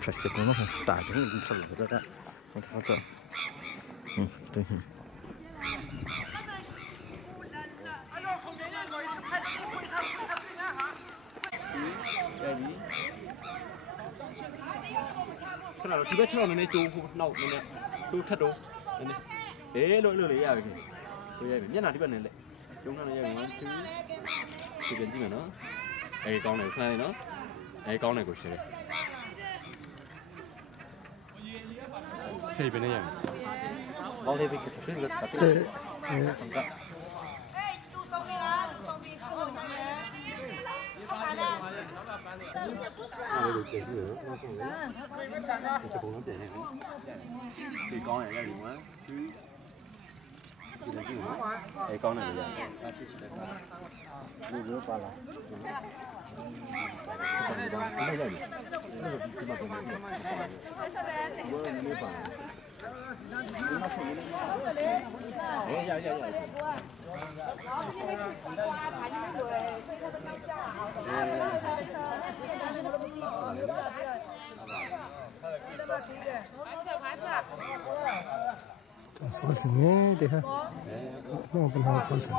phải sẽ có nó không start cái mình phải làm ra không có sao对cái nào thì biết cho nó này chú nấu này chú thật đâu này ế lỗi lười à kìa tôi em nhất là cái bên này đấy chúng nó như vậy chứ thì bên chứ mà nó cái con này này nó cái con này của sợi thì bên này con đây vì cái thứ người ta không có Tú xong đi là, tú xong đi cơ hội xong đấy. Không phải đâu. thì con này là gì quá chứ cái con này là mua nước qua là đây là gì Sản xuất nghe đi ha. Nó còn học sản xuất.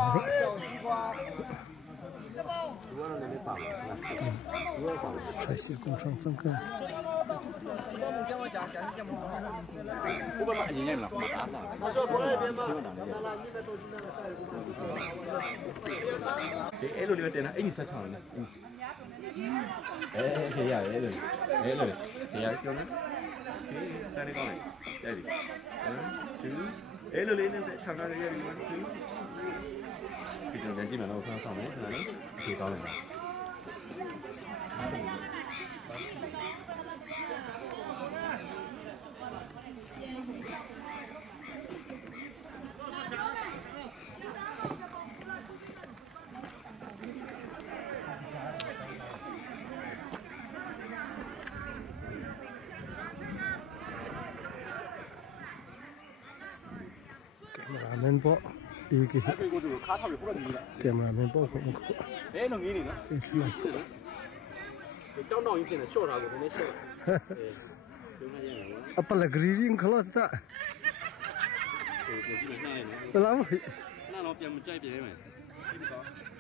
Phải sử dụng trong trong cái. Ủa bạn gì nhanh là mặt áp nào cái luôn đi bên này anh sao chọn này thì à rồi thì à cho nó cái đây con này đây đi chứ luôn lên thằng nào đây đi chứ cái trường gì mà nó không xong đấy là đấy thì con này mình bỏ đi cái cameraman bỏ cũng có đấy nó nghĩ gì nữa trong đó những cái này show ra của nó show apa lagi riring kalau tak lắm vậy nó bây mình chơi bây mày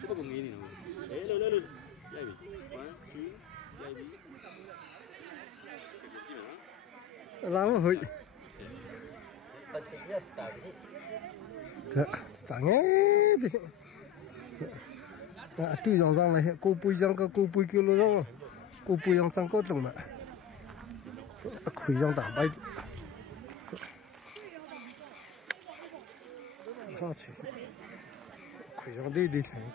có một nghĩ gì nữa đấy lên dây bị quá chú dây bị lắm vậy start nghe đi tuy rằng rằng là cô bùi rằng cái cô bùi kêu luôn cô bùi rằng sang có trong mà khuy rằng đã bay khuy rằng đi đi thành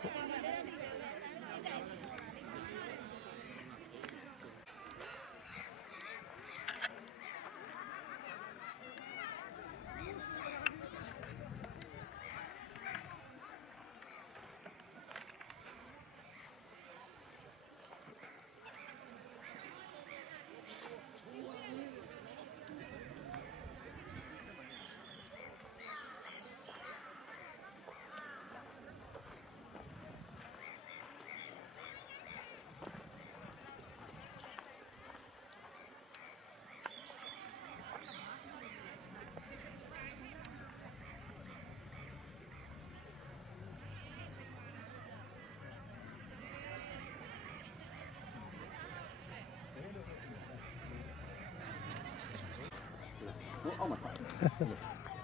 oh my god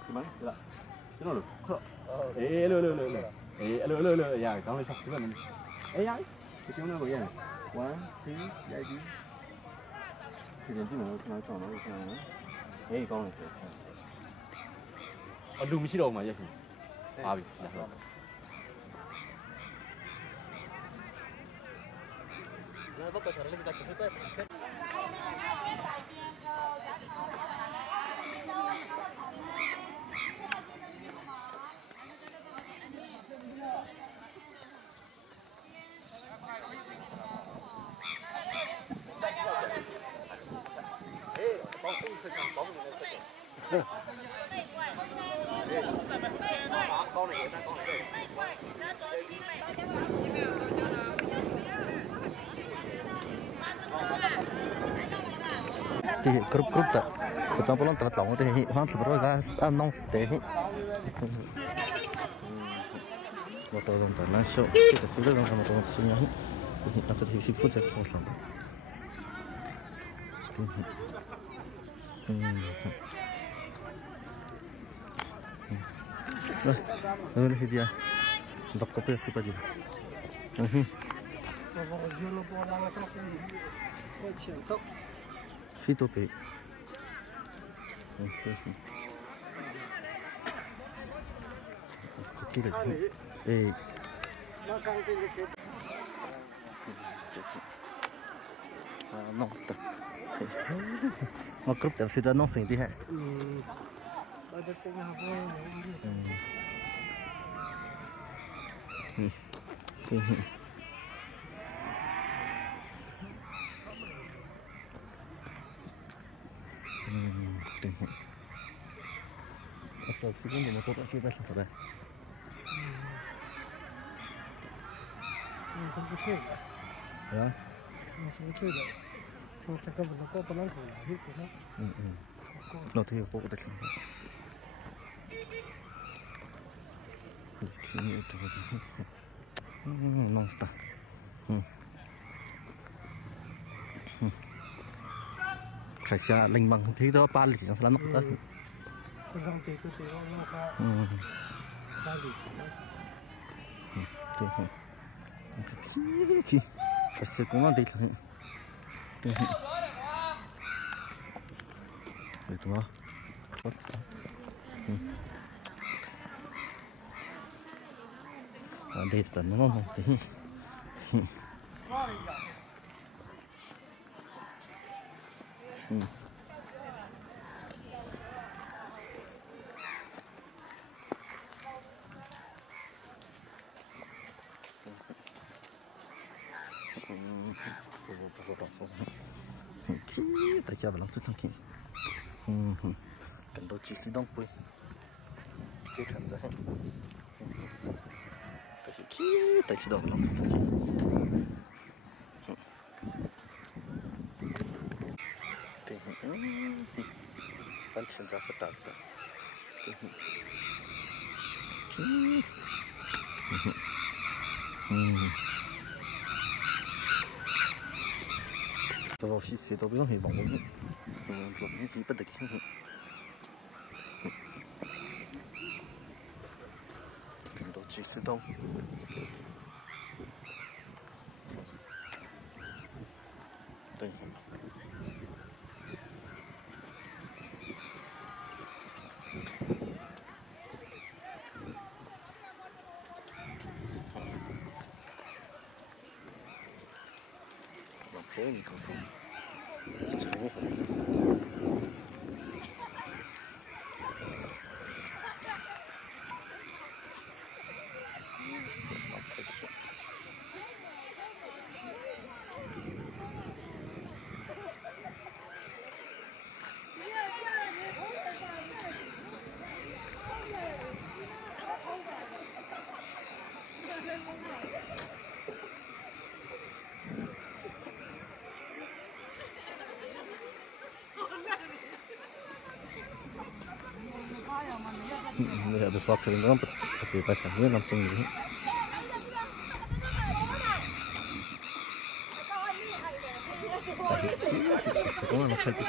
gimana gila itu loh lo ya kamu lihat gimana ya itu mana ya one two ya di 그냥 지금 그냥 좀 나오고 그냥 에이 kamu lu 싫어 mà vậy à bị nó bắt đầu trở lên ta chỉ phải thì group đó, có trong bọn tao lỏng thì hoang thử rồi là ăn nông tế, một tàu dòng tàu năng show, chỉ có số lượng một tàu số nhắn, thì tao thì chỉ phụ trách không làm. Rồi thì dia, đọc copy sih aja. Situ pe. Kopi dah. Nong tak. Makrup tak sudah nong sini ha. Ada setengah Atau sini di motor tak kita sampai. Masuk kecil. Ya. Masuk kecil. Kalau cakap berlaku pelan pelan, itu kan. Nó thì cô ta làm. Ini itu non sta. Khai xa linh bằng thế đó ba lịch chỉ sang nó đó. Không tiền tôi nó có. Ba lịch chỉ sang. Thì khai xa cũng là đi thôi. Itu mah. Đây tận nó không thì tại sao mà làm chút thằng kia cần đồ chỉ thì đông quên 可以看着。带起到了，对，反正这是大的，这老西谁都不用去帮我们，昨天比不得看。几次都，对，老便宜可不，真好。Ini ada paksa dengan peti pasangnya langsung ini. Sekarang nak tadi.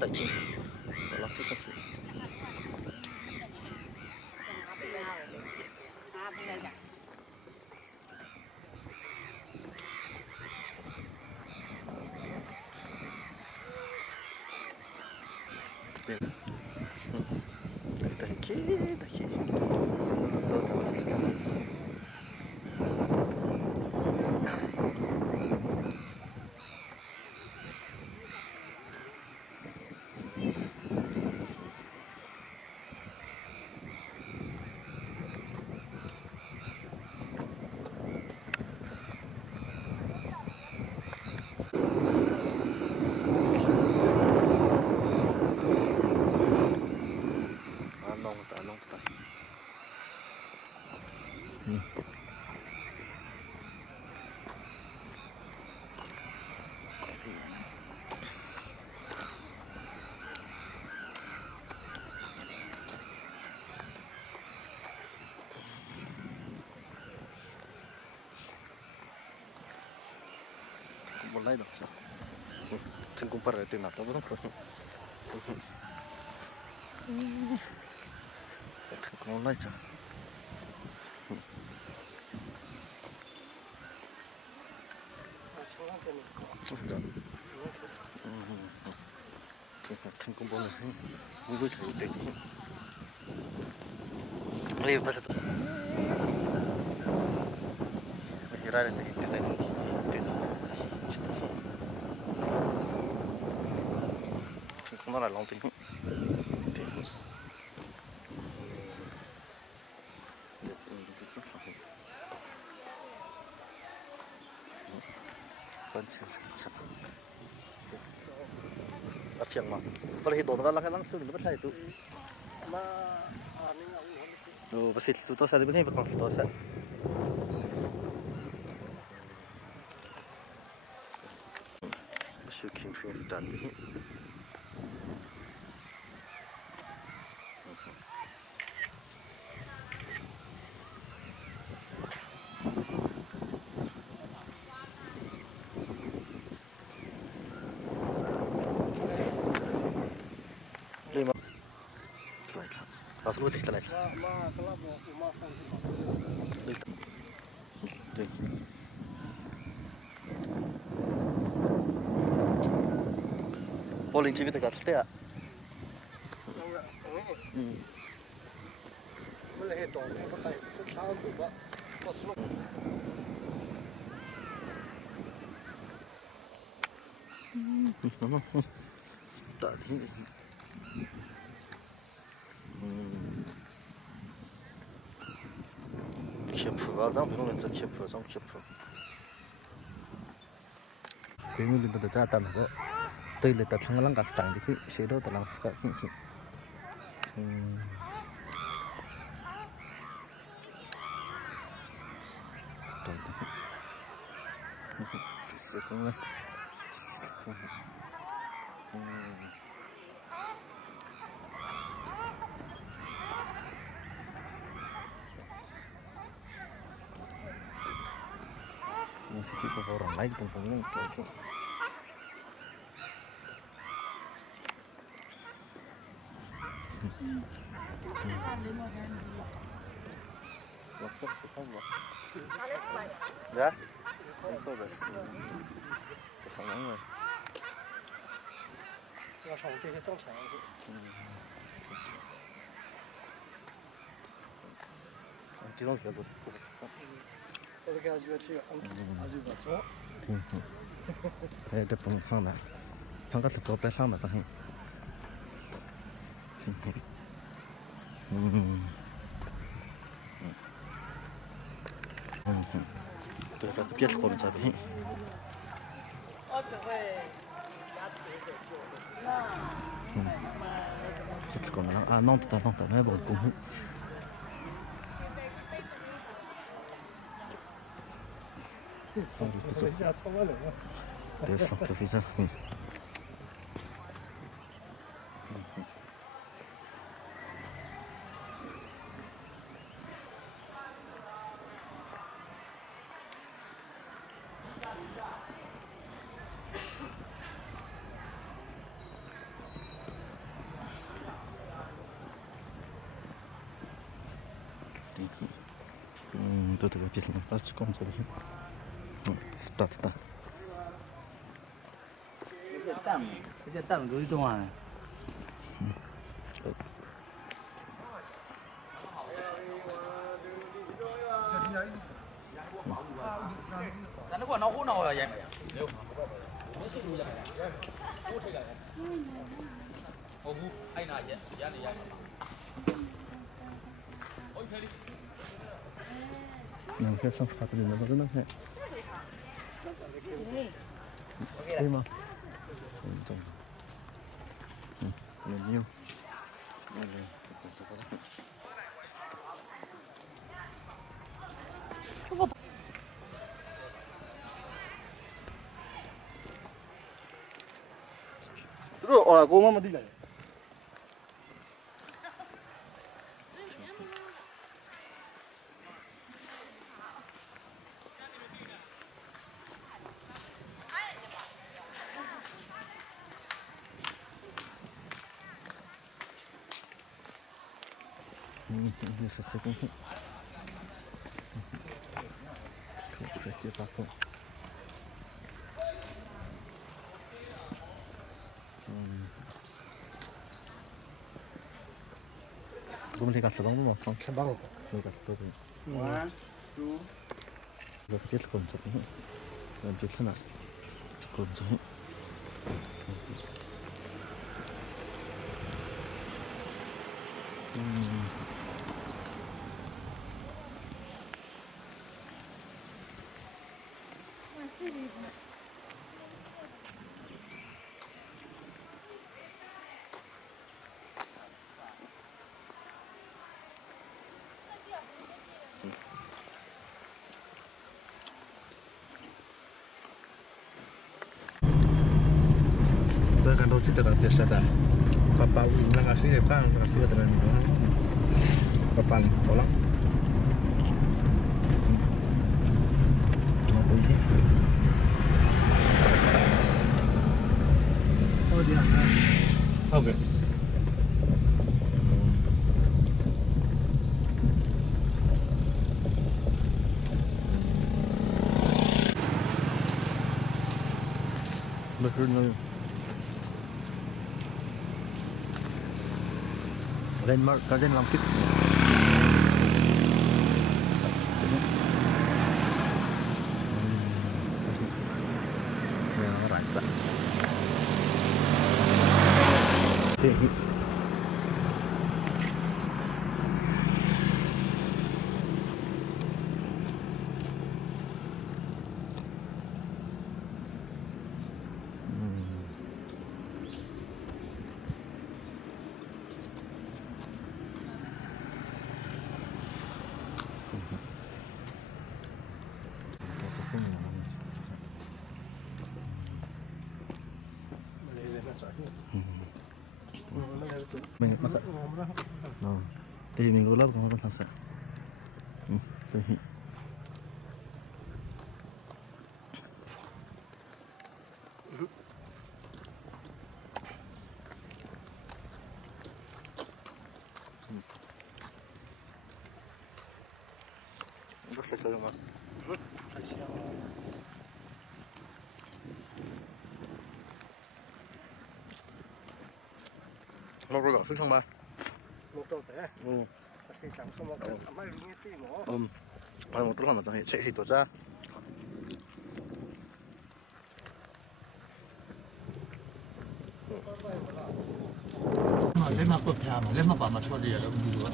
Tak cik, kalau aku cakap. Tak cik. Mulai dah sah. Tengok para itu nak tahu tak? Tengok mulai sah. Tengok bola sih. Mungkin tahu tak? Lihat pasal tu. Kira ada ni kita ni. Tengok mana long tengok. Afiang mah. Kalau itu orang lah langsung itu pasal itu. Oh, pasal itu tu saya begini berkong tu saya. Shooting things done. Langsung kita lihat. Polling TV dekat dia. Tadi.切铺啊，咱不用人这切铺，咱切铺。规模领导的这单那个，对了，他从那个单的去，谁都得让他去。对的。这是公了。Masih kita orang lain tentangnya oke. Ya, itu dah. Ketangan lah. 要从这些挣钱。这种学不？这个感觉这个，还是不错。哎，这不能放的，放个是不别上的，这很。对，这别错了，这很。这个嘛，啊，弄得，那不公平。对，是，这非常。都这个别了，把这工作的，start。这蛋都一动啊。咱那个老虎闹了也没有。我不爱拿也的也。能开上卡的那个能开。可以吗？懂。没有。这哦，我妈妈的来。这是公分，这7、8分。我们这个吃东西嘛，放吃饱了，那个都可以。1、2。这个别吃工作，别吃那工作。Bahkan roti tidak biasa dah. Papa ulang kasih kan kasih terang itu. Papa ni pulang. Apa ini? Oh dia. Oke. Betul. Landmark Garden Lamphit. Right. 对。mình mắc rồi thì mình có lớp không có thật sự thì rất sạch sẽ mà một rồi xuống ba một trâu thế xin chẳng xong một cái mấy cái tí mà một trâu làm gì sẽ thì tổ ra lấy mà cột nhà mà lấy mà bảo mà cho đi là không được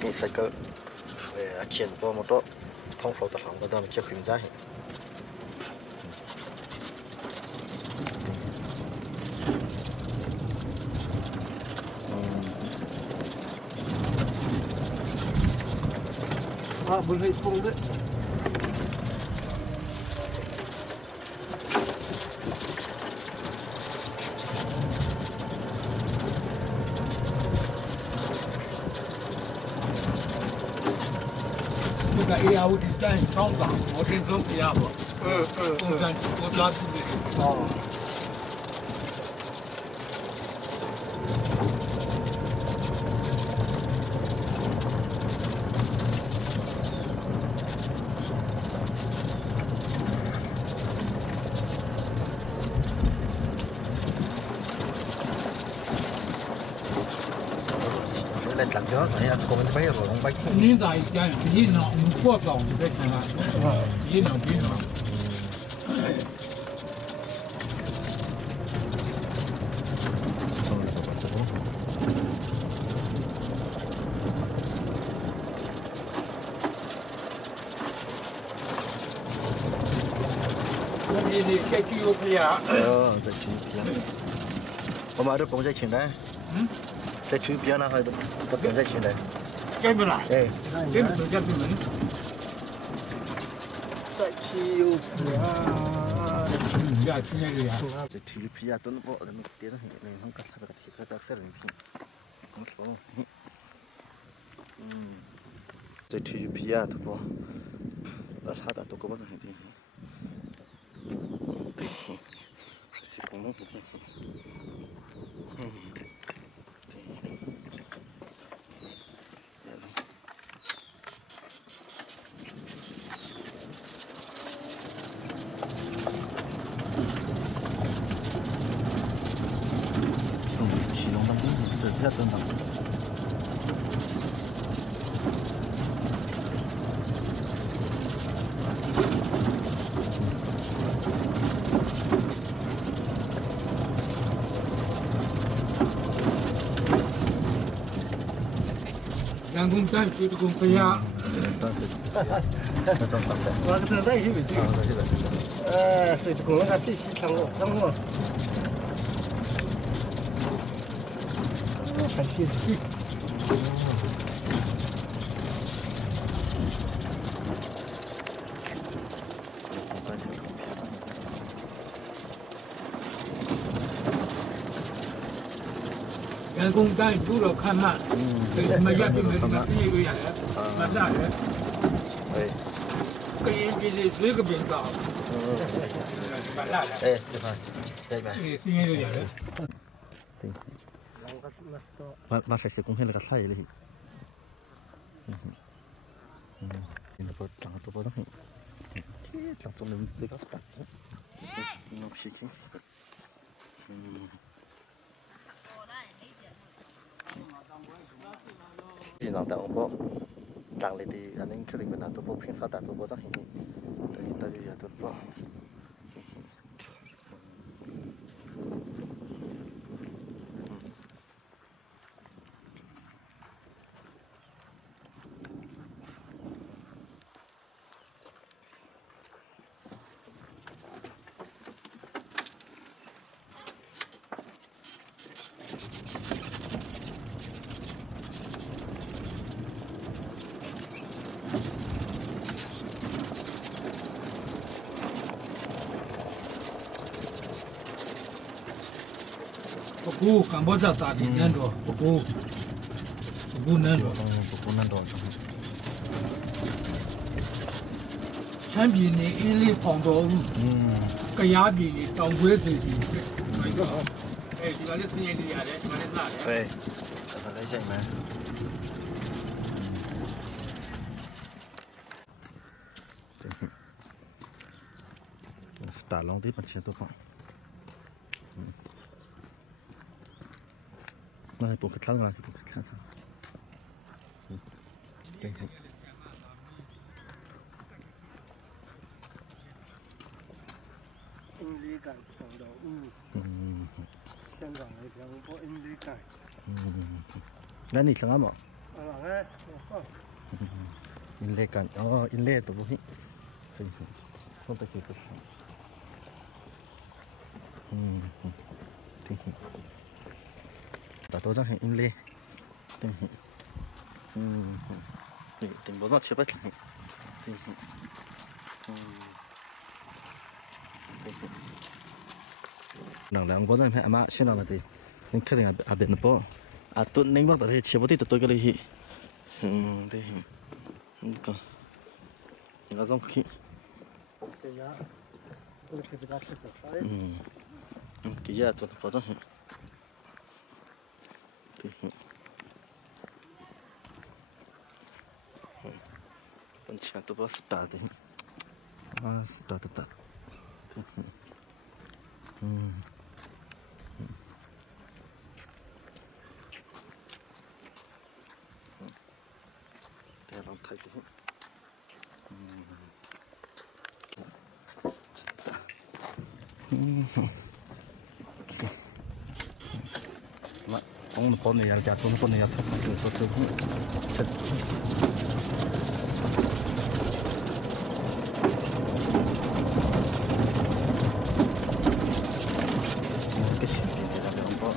นี่ใส่ก็เขียนพอมาตัวท้องเราตะหลังก็ต้องเชื่อขึ้นใจบุญให้พงด้วย 这个也要我站上岗，我真更不要不，共产国家主义。哦。lên chặt gió thì anh cũng thấy rồi không bách你咋一讲比那过早你再看看，比那。你再去有不呀？再去不呀？我买的公仔请来。在区边那还都不用再请来。该不啦？哎，这不都叫你们？在去有不呀？呀，去那个呀。在区边呀，都能跑，能跌上去，能干啥个？他个啥人品？能说？在区边呀，都跑，那他的都搞不上去的。对，是公弄的。要等等。人工站就这个飞呀。我个是在去北京。水工那个水洗汤了，汤了。还是去。人工站住了看慢，对他们也并没什么生意有眼的，蛮大的。哎，跟人比的水个比高，蛮大的。哎，对吧？对吧？对，生意有眼的。对。把这些贡献了个啥嘞？你不长得不长，长中人这个啥？那不行。chỉ nói tại ông có chẳng lấy thì anh ấy khi mình làm tôi có phiên sao tại tôi có rất hình thì tại vì tôi có 不过干巴子打的年多，不过难多。不难多。前边的一类碰到个亚比的当归子的，那个哎，这个是年的呀的，这个是啥的？对，这个来讲嘛。打long tiếp bằng chiếc tôi không, này bộ kịch là bộ kịch khác, đây này, anh lý cảnh phòng đầu, xem rằng này thì không có anh lý cảnh, cái này là gì ạ? nghe, in lệ cảnh, in lệ tôi biết, không phải chỉ có ta tôi rằng in lệ tình bố nó chưa bắt lại nàng là ông bố rằng mẹ mà xin nào là gì nên cái này à bên bố à tôi nên bắt đầu chia bố thì tôi cái này đây còn nó giống khi cái gì tôi có rằng con chả tôi bắt start đấy start để làm thay thế mà ông con này chặt con này chặt tôi chặt cái gì để làm ông có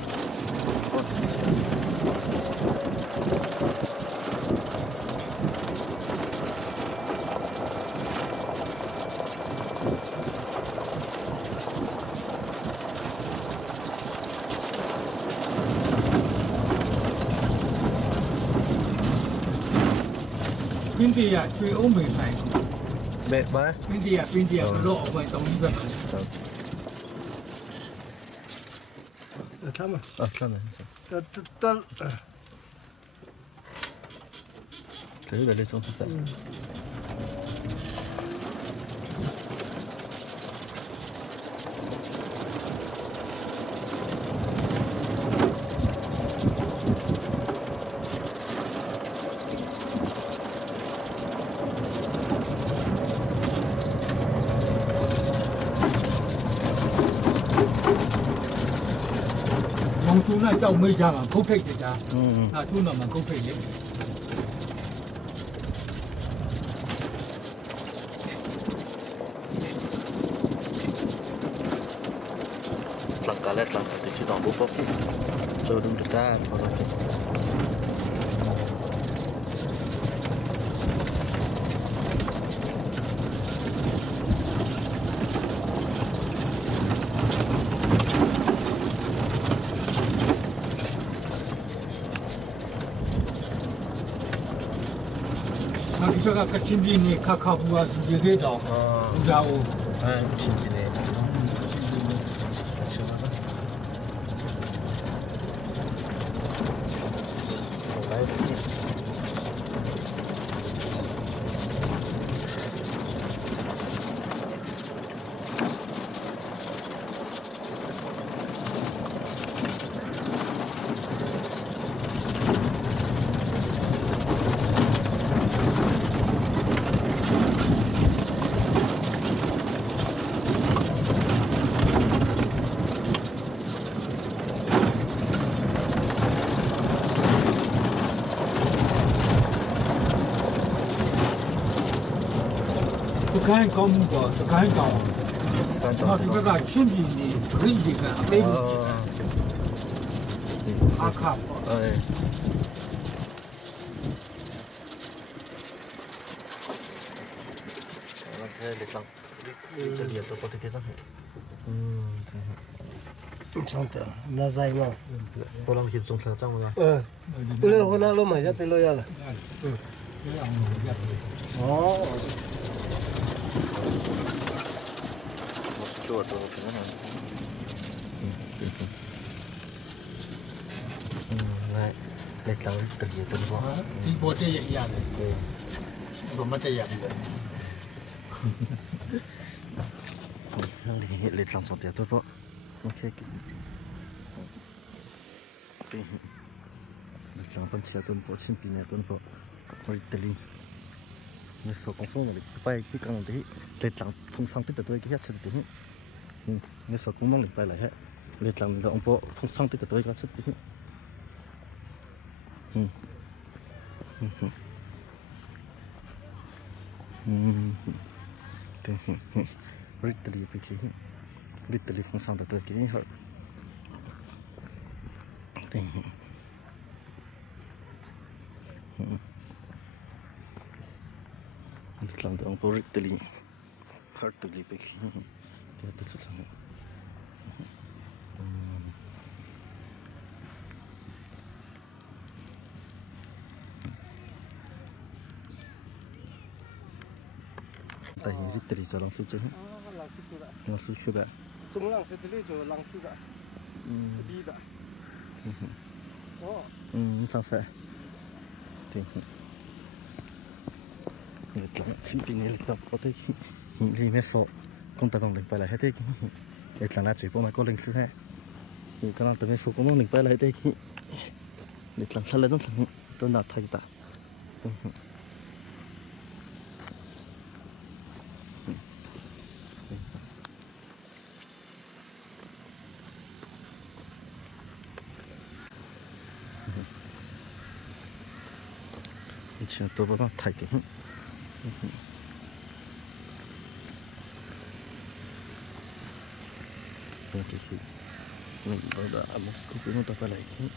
bên kia à, chơi ôm mình phải. bẹ bá. Bên kia lộ vậy tổng như vậy. Tamam. Tamam. Thế là lên xong sẽ. Chú này cháu mới ra mà không thích thì cha, chú nào mà không thích đấy. Lần cả lết lần thì chỉ toàn bút bút, rồi đừng được ra. cái chim gì này khá khá bùa gì cái đó, rau, chim gì này, cái con của cái đó, nó thì cái là chim gì này, cái gì cả, cái gì cả, khắp. Thế để xong, đi chơi liền tôi có thể tiếp tục. Chanta, na zai ma. Có làm thịt trong trong rồi. Bây giờ hôm nay lo mà chắc phải lo ra là. Ồ. Chua chua thế này. Này, lấy tao tự nhiên tự bỏ. Đi bộ chơi vậy à? Bộ mất chơi vậy. Để lấy tao xong tiền tôi bỏ. Ok. Lấy tao bên xe tôi bỏ trên pin này tôi bỏ. Rồi tự nhiên. Nếu số công phu mà bay cái con đấy, lấy tao thông sang tới tôi cái hết sự đấy. Nếu số công năng lấy bay lại hết. Lấy tao mình ông bỏ thông sang tới tôi cái hết đấy. Literally không sang tới cái hết. Làm được ông bỏ literally hard to live cái cái tất cả. Tại vì literally cho lòng chứ. Lòng chứ bạn. Chúng lăng sẽ tới chỗ lăng chứ bạn. Đi bạn. Sao sẽ? Thì cái chim pin này là có thể đi mấy số con ta còn định phải lại hết đấy. Để là chỉ có mà có linh thứ hai. Thì cái nào từ mấy số có mong định phải lại đấy. Để làm sao lại tôi đặt thay ta. Chỉ tôi bắt thay cái. Tôi cái gì mình đã một cái nó tập lại cái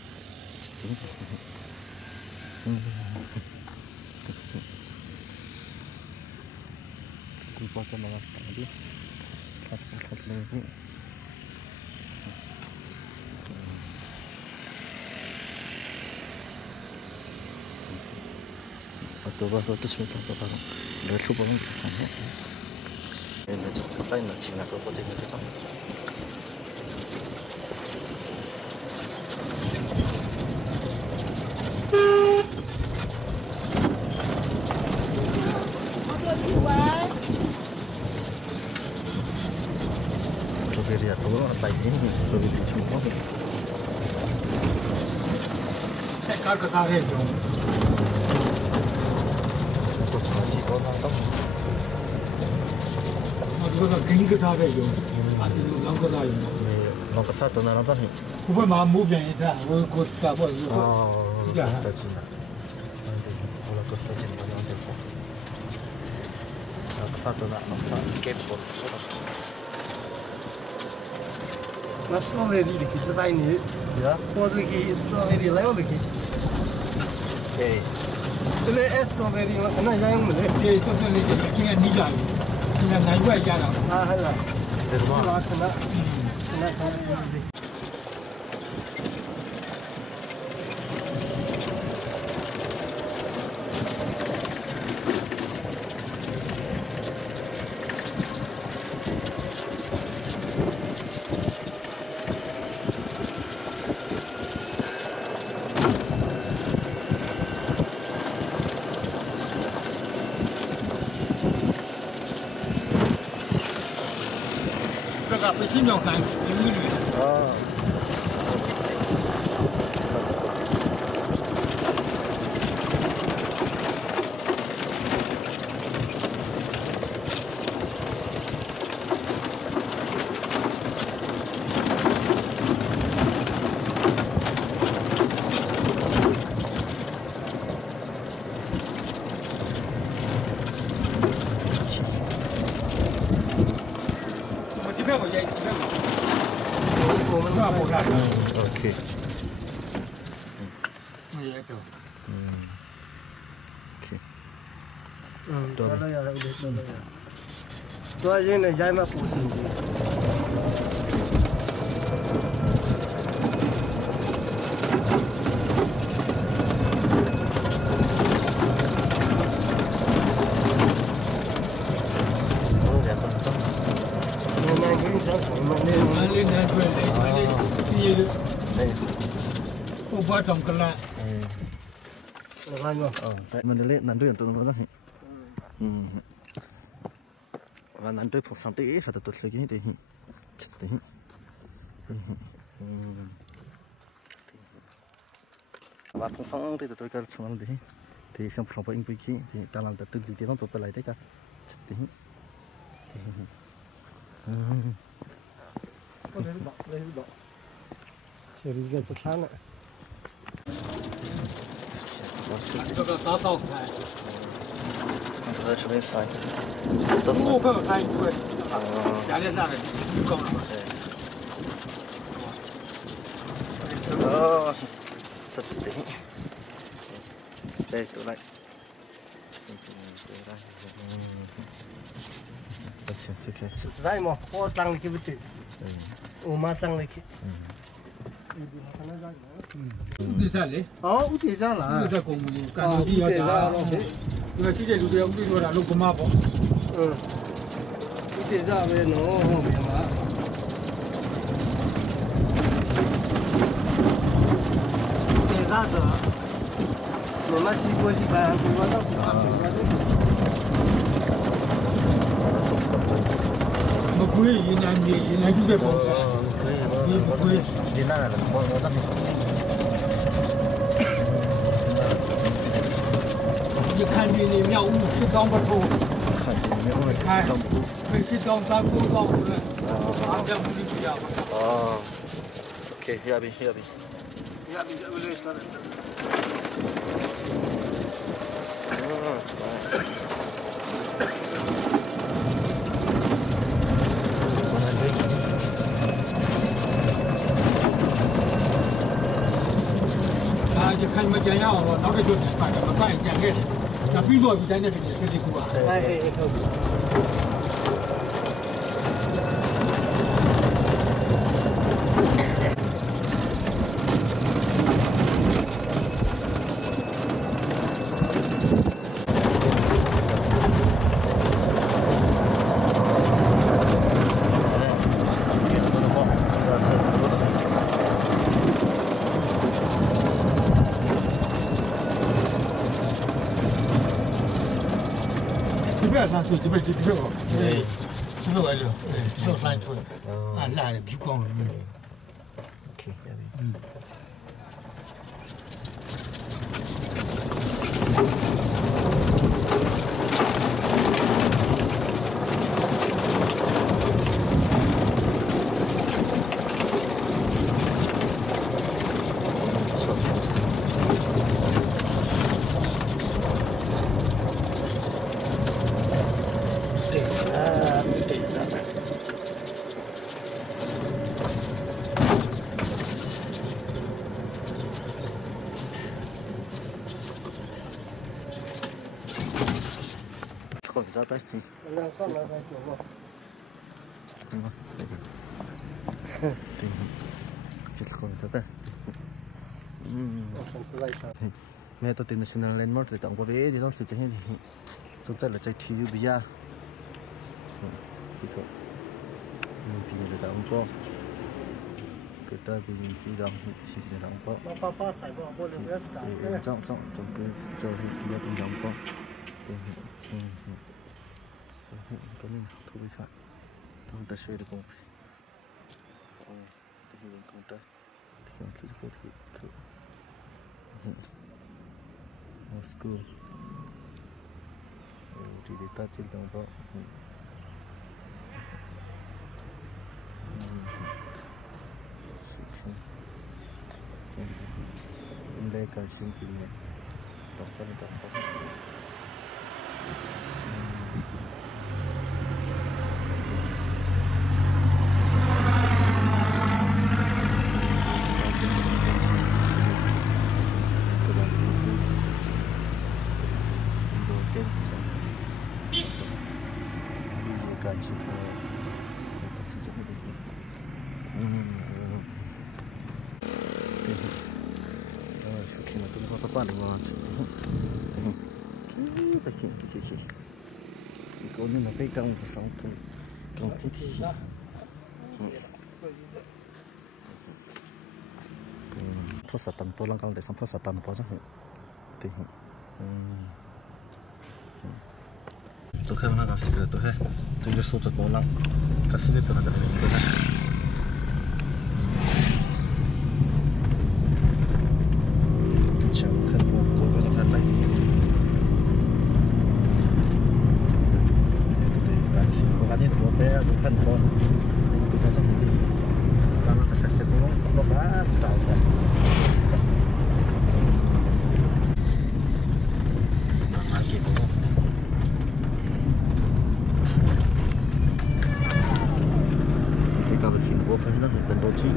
tôi bắt cho nó làm đi thật lên cái tôi bắt tôi sẽ tập vào để lúc đó nên là chắc chắn là chỉ là tôi có thể như thế thôi. Tôi về nhà tôi bài đến tôi về thì chúng nó cái sao hết rồi. Tôi chỉ có năng tốc. Tôi là kính cái sao đấy rồi. Xin lỗi cái sao rồi. Nó có sao tôi nói rất nhiều. Không phải mà mua về ra, tôi có sao vậy rồi. Dạ. Nó có sao trên nó đang được. Nó có sao tôi nói nó sao kẹp một. Nó strawberry thì cái tay này. Dạ. Có cái strawberry lấy không được cái. Okay. Cái này strawberry nó cái này ra không được. Cái tôi sẽ lấy cái này đi lại. Cái này này quay ra nào. Hay là. Được không? Nó cái này không. gặp cái chim nhỏ này cái gì Okay. Tôi này dai mà phụ sinh. 里南村的，那里是我种个了。Mandalay nandu yang tuh apa sih? Nandu pun sampai satu tuh lagi deh. Và phong phong thì tôi cái chung đi thì xong phong phong in kia thì cả làm tự đi nó tôi lại đấy cả xử lý cái sát này这个啥道菜？这是没菜，我不要菜对，家里啥的就搞了嘛。哦，是的，对，就来，实在嘛，我当了去不对，我妈当了去。乌地山嘞，哦，乌地山啦，乌地山公园，干到底要打，这个世界路边乌地山路不麻烦。乌地山没弄后面嘛。乌地山的，我们西过去办，我那不打不可以，云南就在跑山，你不可以。云南人，我那边。你看见那庙屋是当不出，看，没是当咱不当不了，俺家屋里不一样。哦 ，OK， 下边。就看你们讲样了，哪个就把这个饭剪开的，那最多比咱那边的设计多。山村这边就这个，这个玩意儿，小山村，俺烂的比光了。OK， ra tay. Mẹ tôi tìm national landmark thì tổng có vé thì nó sẽ chẳng thì chúng ta là chạy thi bây giờ thì không thì người ta không có cái tay của mình chỉ đang chỉ để làm có papa sai bỏ bỏ lên rest trong cái cho thì kia cũng làm có cái mình thu bị khác chúng ta sẽ được không thì mình không trái thì không thể có thể Moscow thì để ta trên tầng đó đây cả sinh viên đọc cái này đọc Apa nih mas? Kita kau ni nak pegang pasang tu, kau kita. phô sát tận po lăng căng để xong phô sát tận po chắc thì tôi khai mana kasih ke tôi tôi just sốt po lăng kasih ke pada ini tôi kacau kan po ko jangan lagi sih makanya itu apa ya tuh kan po itu kacau itu karena terkasih po lo pas tahu kan Singapore phải rất là cần đôi chi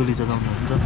tôi đi cho dòng nó rất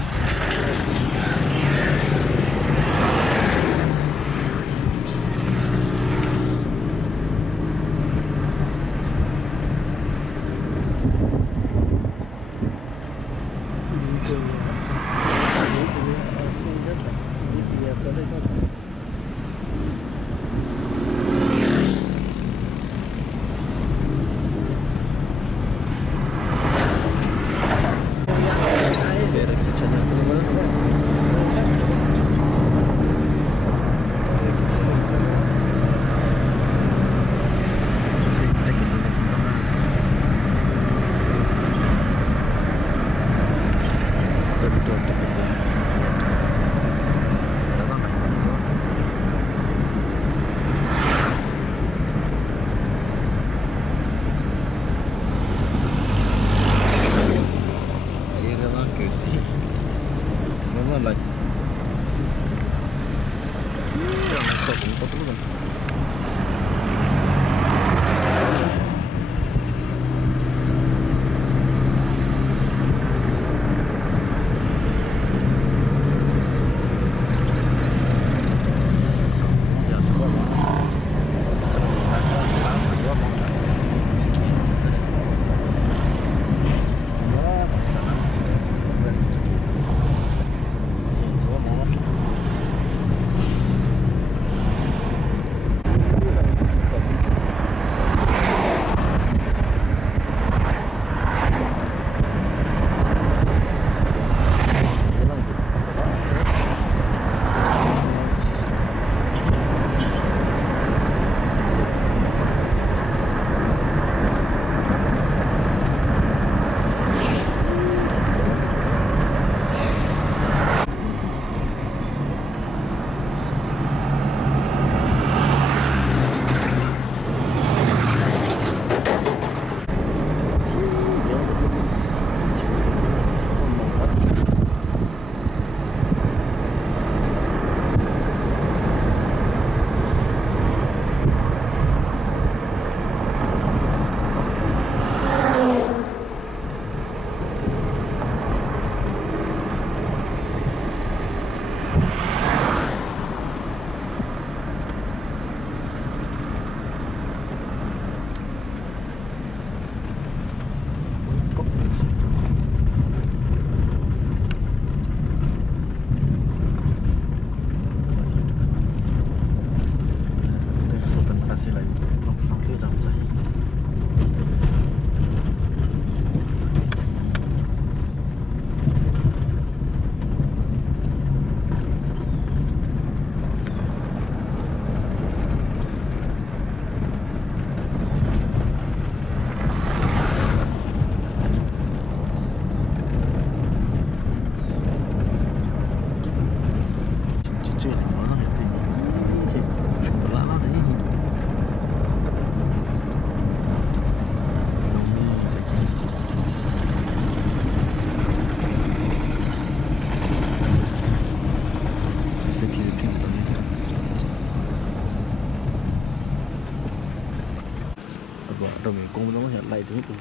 đồng ý cùng nó hiện lại thế từ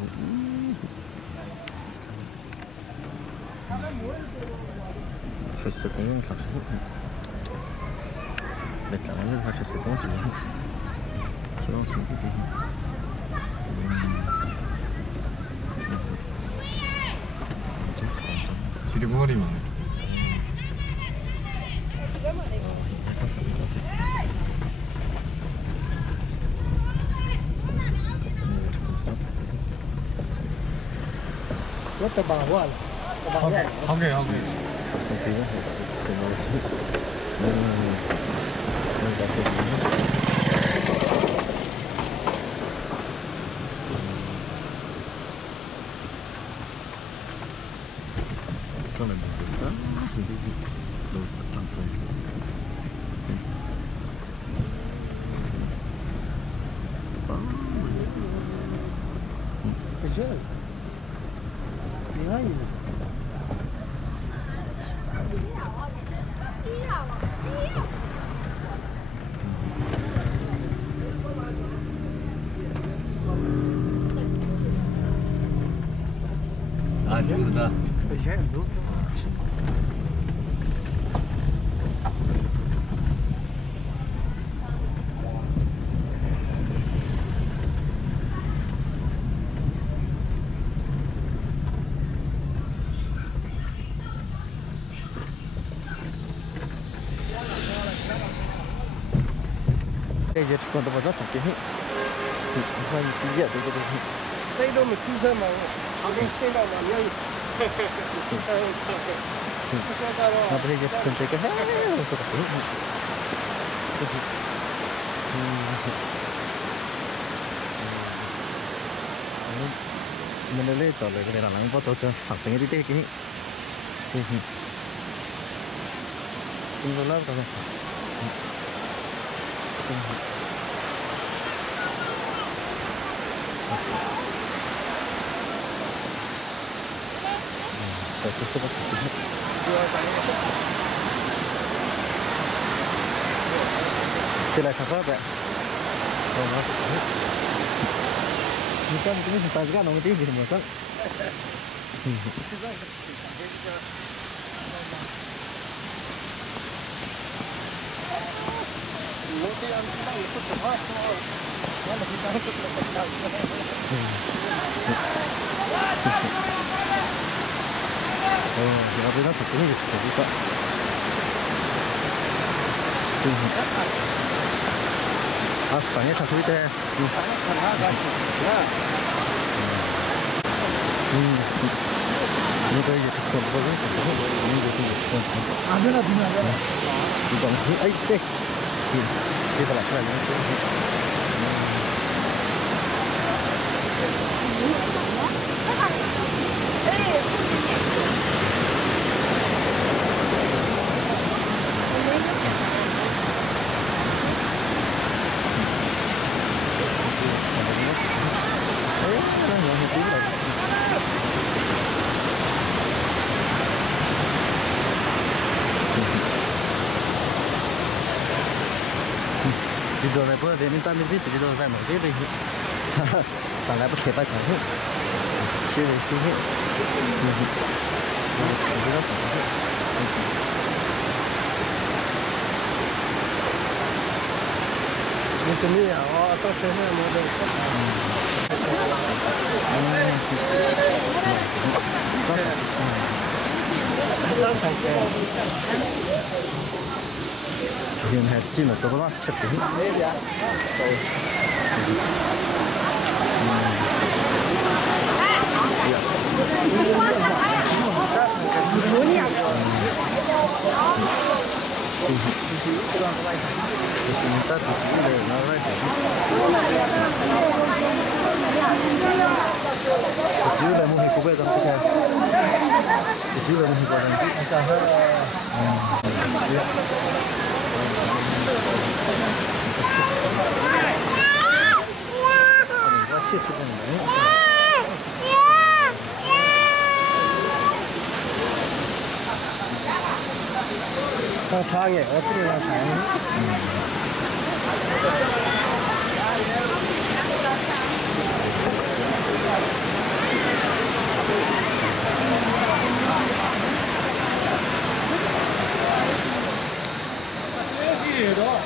phải sự cũng thật để tạo nên phải sự cũng chỉ không chỉ cái gì chỉ được có đi mà rất là bà hoa là không kì không khí thì nó sẽ nên là cái con này mình sẽ thì đồ làm xong cái gì gì chú ra cái gì đúng cái gì còn đâu rất là cái hết hay cái gì đấy cái đây đâu mà chui ra mà ông đi chơi đâu mà nhớ nó bây giờ cần cái hết rồi có thể mình lấy cho lấy cái này là nó bắt cho sản sinh cái cái chúng nó làm cái c'est la cravate. Kita mungkin kita juga nongkrong di rumah sang. Ya benar betul ini bisa. Aspanya satu itu ya. Ini kayak gitu kontrolnya ini gitu. ada lah di mana Di bawah sini, deh. Kita lakukan ini. Video này bữa thì mình ta mình biết video này mà biết đi, còn lại bất kể bao giờ hết, chưa được chưa hết, mình chuẩn bị à, tôi thấy là một đời rất hiện hay chỉ là tôi có chụp hình. Kita tuh nara itu lah mau hikup ya tapi kan itu lah mau hikup nanti macam 상해 어떻게 상해? rồi đó.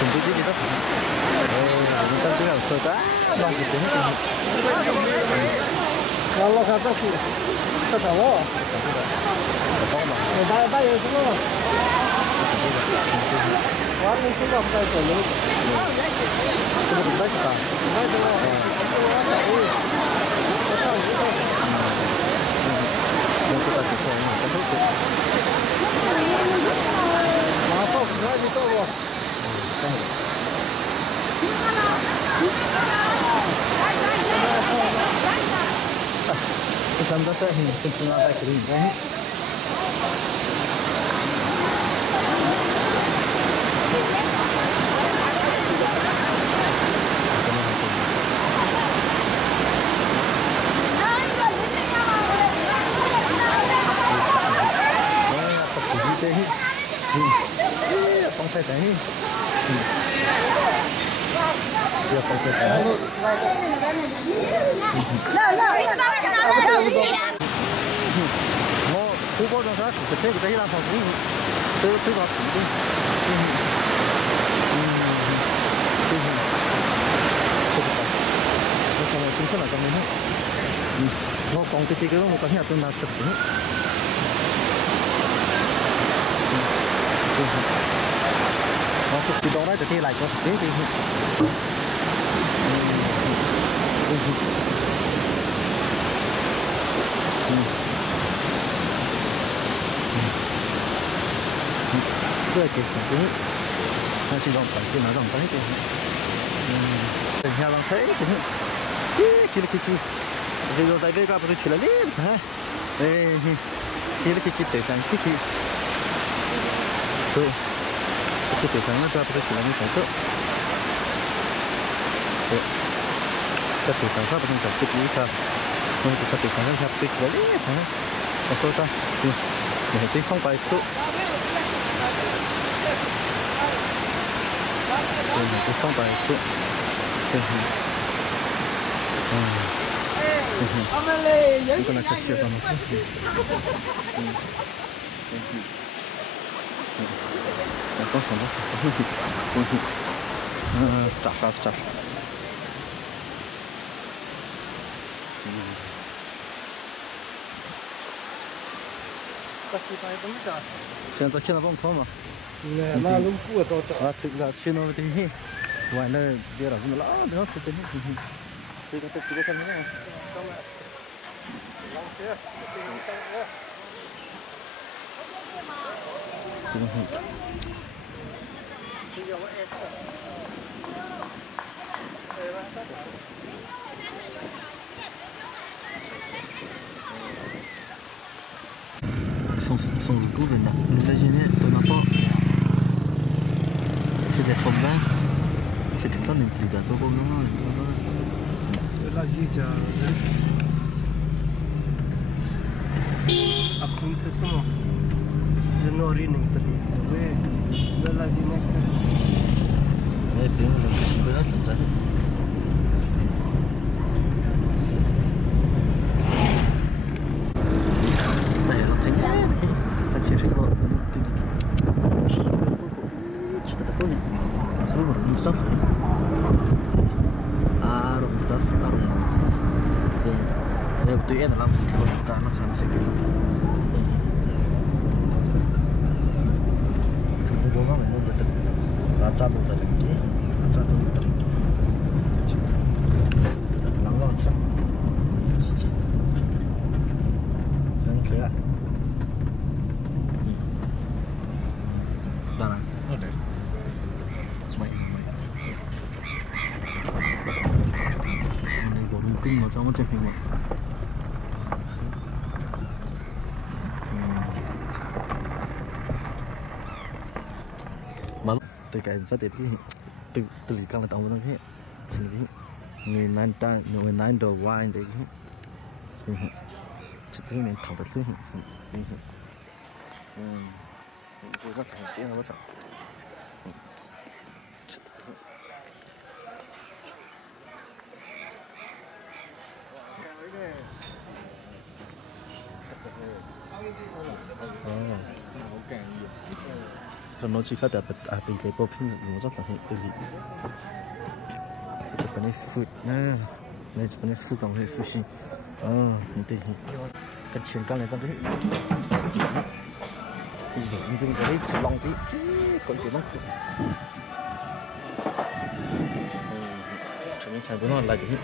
Chúng tôi đi đó. Chúng ta rồi ta lòng thì tiếng kalau kata sih setelah tay rồi chúng nó quá nên chúng ta phải xử lý chúng ta phải cả chúng ta chỉ còn một cái thuốc mà không nói gì đâu rồi Sampai saya ini ada kering, bonsai ini. Ya bonsai ini. Mau pukul dong saya, kita hilang satu. Itu waktu itu. Kalau chúng là trong này nó còn cái nó có nhà tôi là sập nữa nó cũng từ đó ra thì lại có thế thì cái nó chỉ còn phải cái nó còn tới cái tình nhà bằng thế thì cái bây giờ tại cái cái phải chữa lên hả cái tự sản cái tự sản nó cho phải chữa lên cái tự sản pháp bên trong cái gì cả nó cái tự sản nó phải chữa lên hả nó tôi ta để tôi không phải tự tôi không phải tự 이거 나 진짜 싫어. 스탑.现在去那帮跑嘛？那路过到这。啊，去那地，完了别了，怎么了？你要出去？这个看不见。送入工人的，你在今天都拿包，现在上班，是看到你比的都不能了。垃圾家aku itu semua Januari nih tadi sampai udah lazim next bingung dengan sebenarnya selesai này nó thấy nó chỉ thấy có chỉ có cái này số một nó sắp rồi rồi ta sẽ rồi để tụi em làm gì còn cả nó chẳng sẽ cái gì thì cũng có người mua được raja bộ tài chính kia raja bộ tài chính kia lắng ngon sao đang chơi à bạn à ở đây mày này bốn kinh mà trong nó chụp hình mà từ cái rất đẹp cái từ càng là tàu nó cái chỉ cái người nine đồ wine đấy cái chỉ cái này thầu thật sự tôi rất là tiếc nó chậm còn nó chỉ phát đạt bị cái bộ phim nó rất là cái gì Japanese food này Japanese food dòng hệ sushi như thế cái chuyện cái này trong cái thì hình dung cái đấy chỉ long tí còn cái nó chúng mình xài cái nó là gì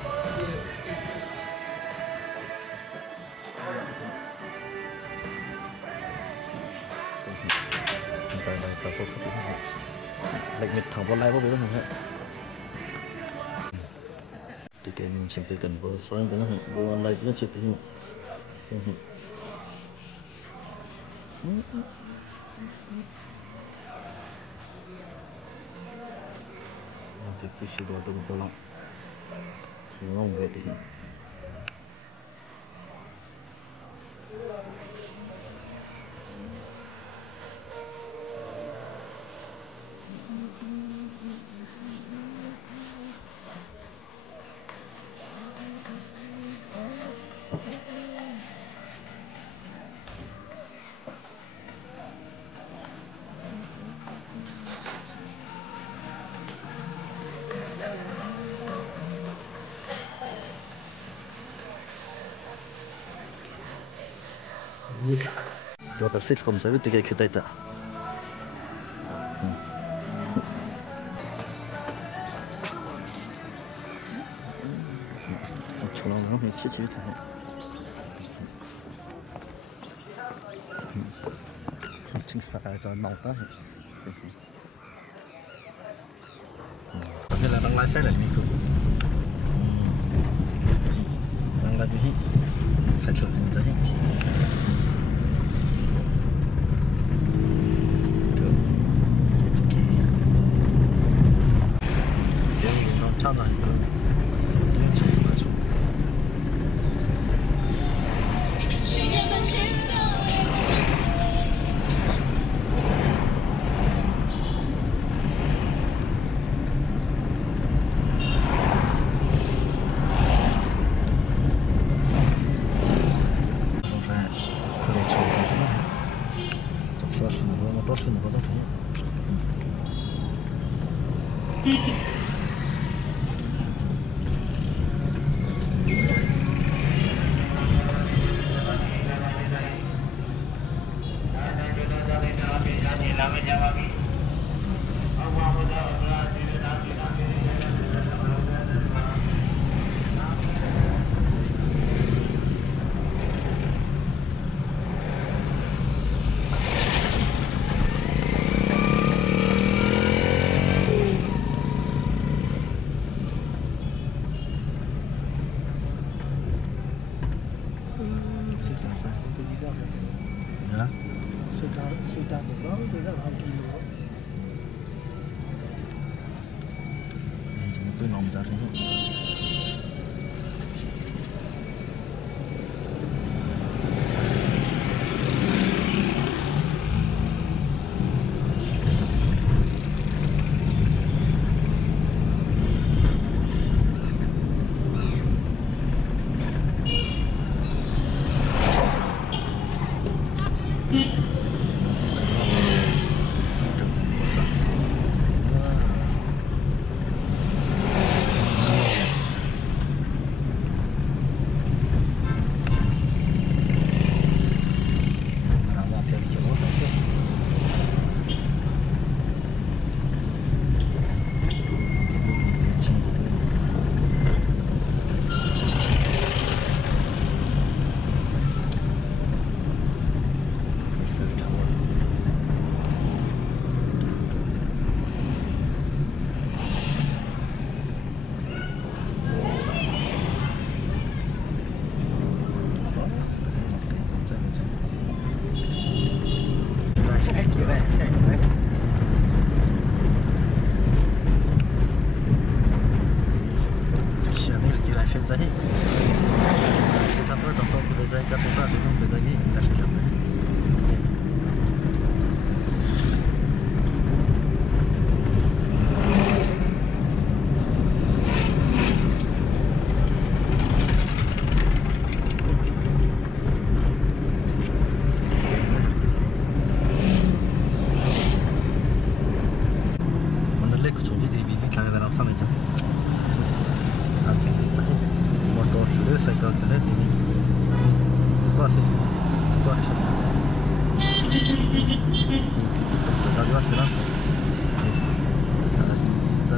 lệnh mệt thẳng vào lại bao nhiêu nữa thì cái mình xem tới cần vô xoay cái nó vô lại nó chụp thì cái sushi đó tôi cũng lắm thì ngon vậy thì Dua persit kom saya tiga kita itu. Culang nó mình chỉ thế. Chính xác là cho nóng đó. Đây là đang lái xe lại mình không. Đang lái đi. Phải chở mình ra đi. 차가 있고 좀 sudah berbau tidak lagi ini cuma pun nomor ini 到这里的，我是，我是，到这是哪里？到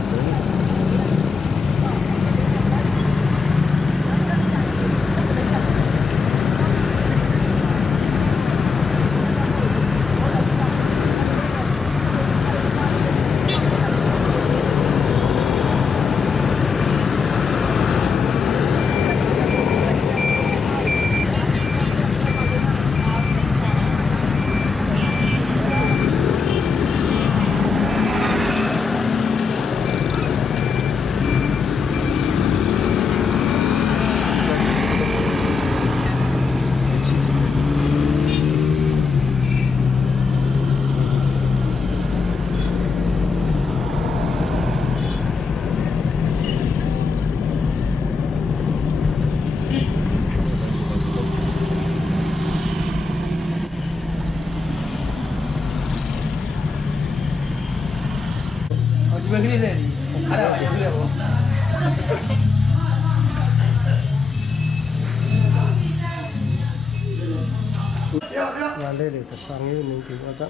这里。Và đây để tập sang như mình thì có chắc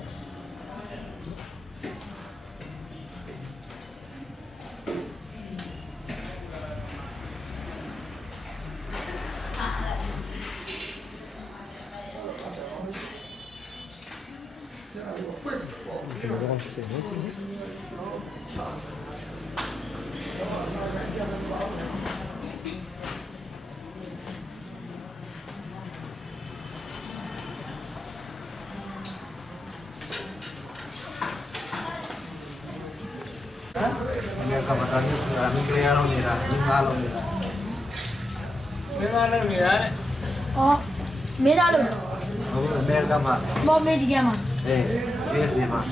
Ini kapan ini sudah mikir lo nih lah, lo nih lah. Oh, merah loh. Aku merah mah. Mau beli dia mah. Biasa mah.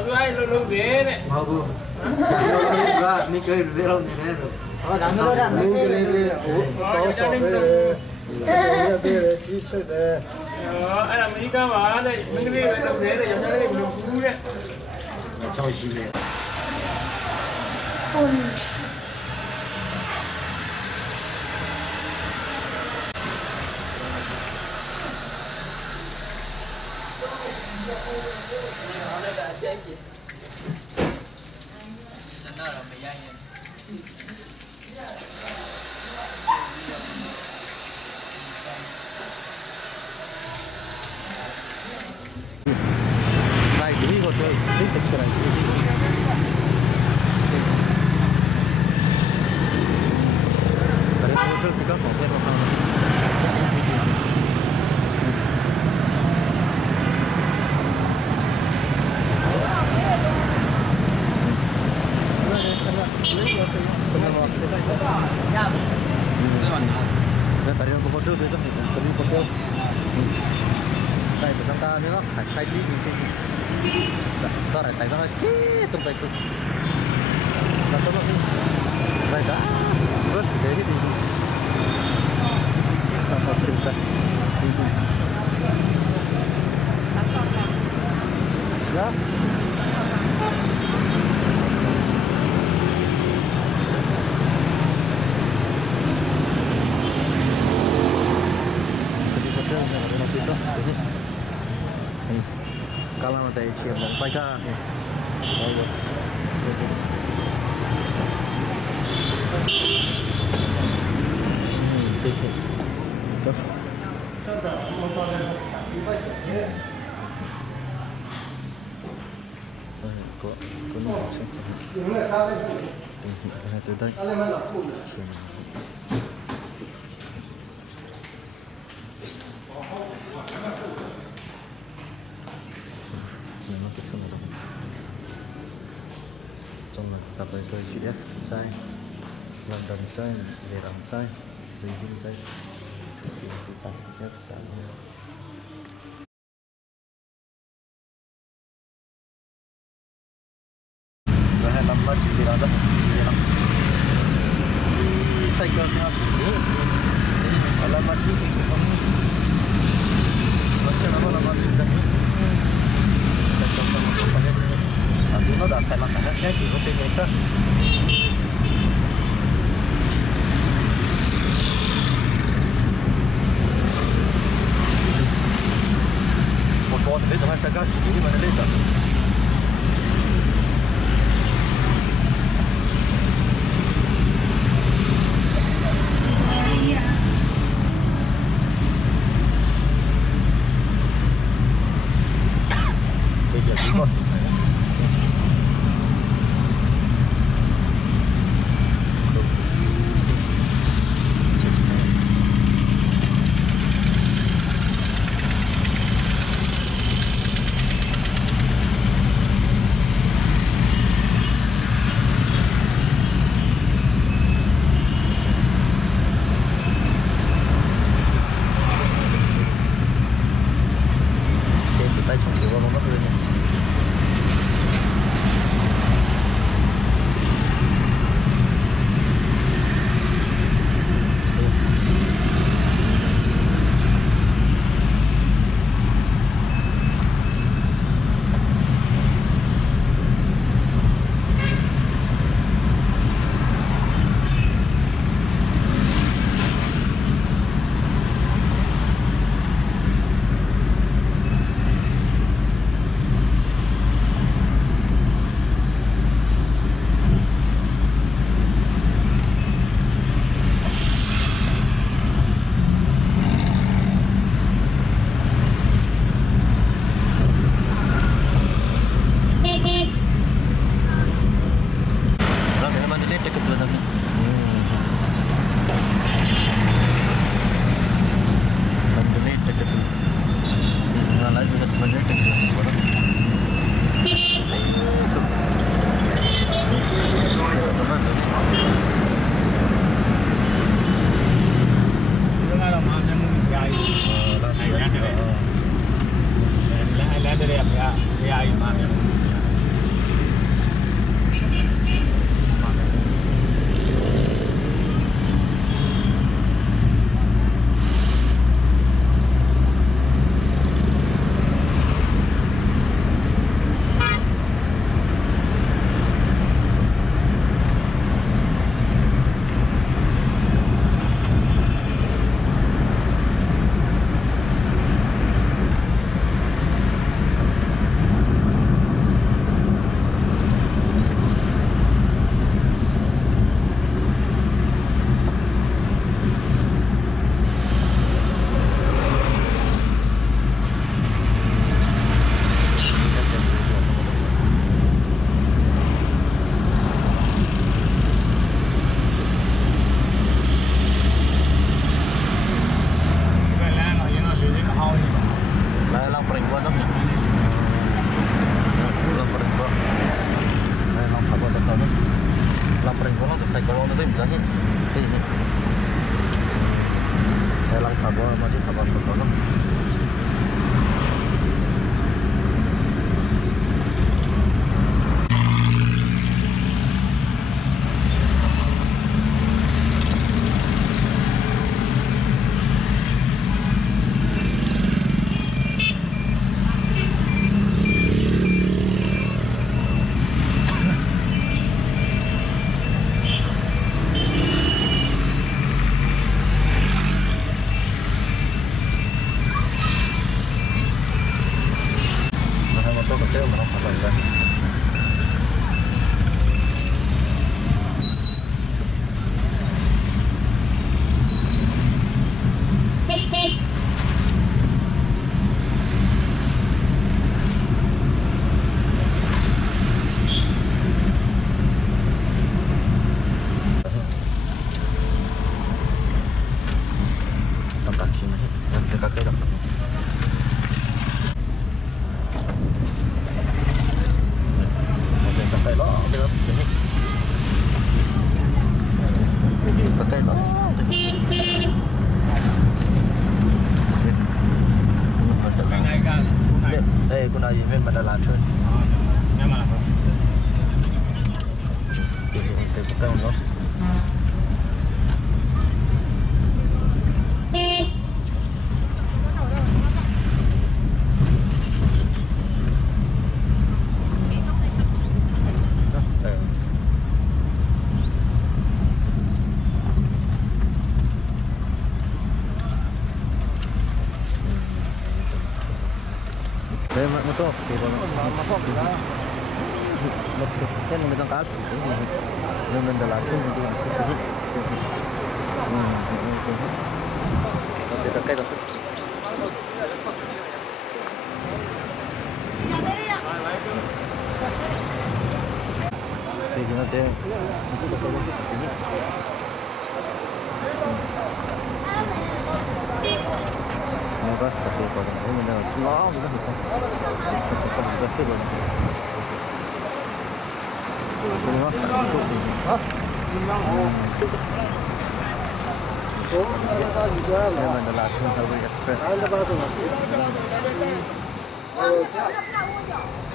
Aku ayo lu bere. Mau bu. Enggak, mikir lo nih lo. Oh, dah mula dah. Kau sampai. Saya beri cicit deh. Oh, ada mereka mah ada. Mereka lu bere, yang ada belum kuda. Jauh sih. Này cái hồ chơi, cái chuyện này. Dari hotel juga mobil lokal. Tadi aku hotel besok nih, tadi hotel. Đây của chúng ta nó khai đi ta lại tay nó kia trong tay tôi là số lượng đây đã rất thế thì ta có chịu tay đó kalau nanti cium dong, baik kan? Trong là tập về cơ GS trai, London trai, về làm trai, Beijing trai, thì tập GS cả. Và hai năm ba chỉ về làm rất nhiều. Sai cơ sao? Ở làm ba chỉ thì không. Vẫn chưa nói là ba chỉ cần. Sai cơ không phải là nó đã phải làm cái này thì có thể nhận ra một con thì biết là sẽ có những cái mà nó lên rồi bây giờ chỉ có tay không chịu vào bóng đất lên đó nhé đây là thảo bò mà chứ thảo bò không có đâu mà nó sạch rồi tầm tạc khi này các cái đặc tay đó cái đó chính hết cái tay đó đây con này bên mình đã làm thôi thì cái con nó đây mà to thì còn mà to thì một cái mình đang cá chỉ nên mình đã làm chung thì mình chỉ cái cái đó thì nó thế nó có sạch thì còn thấy mình là chúng nó mình không có sức rồi chúng nó sạch thì cũng nên mình là chung theo express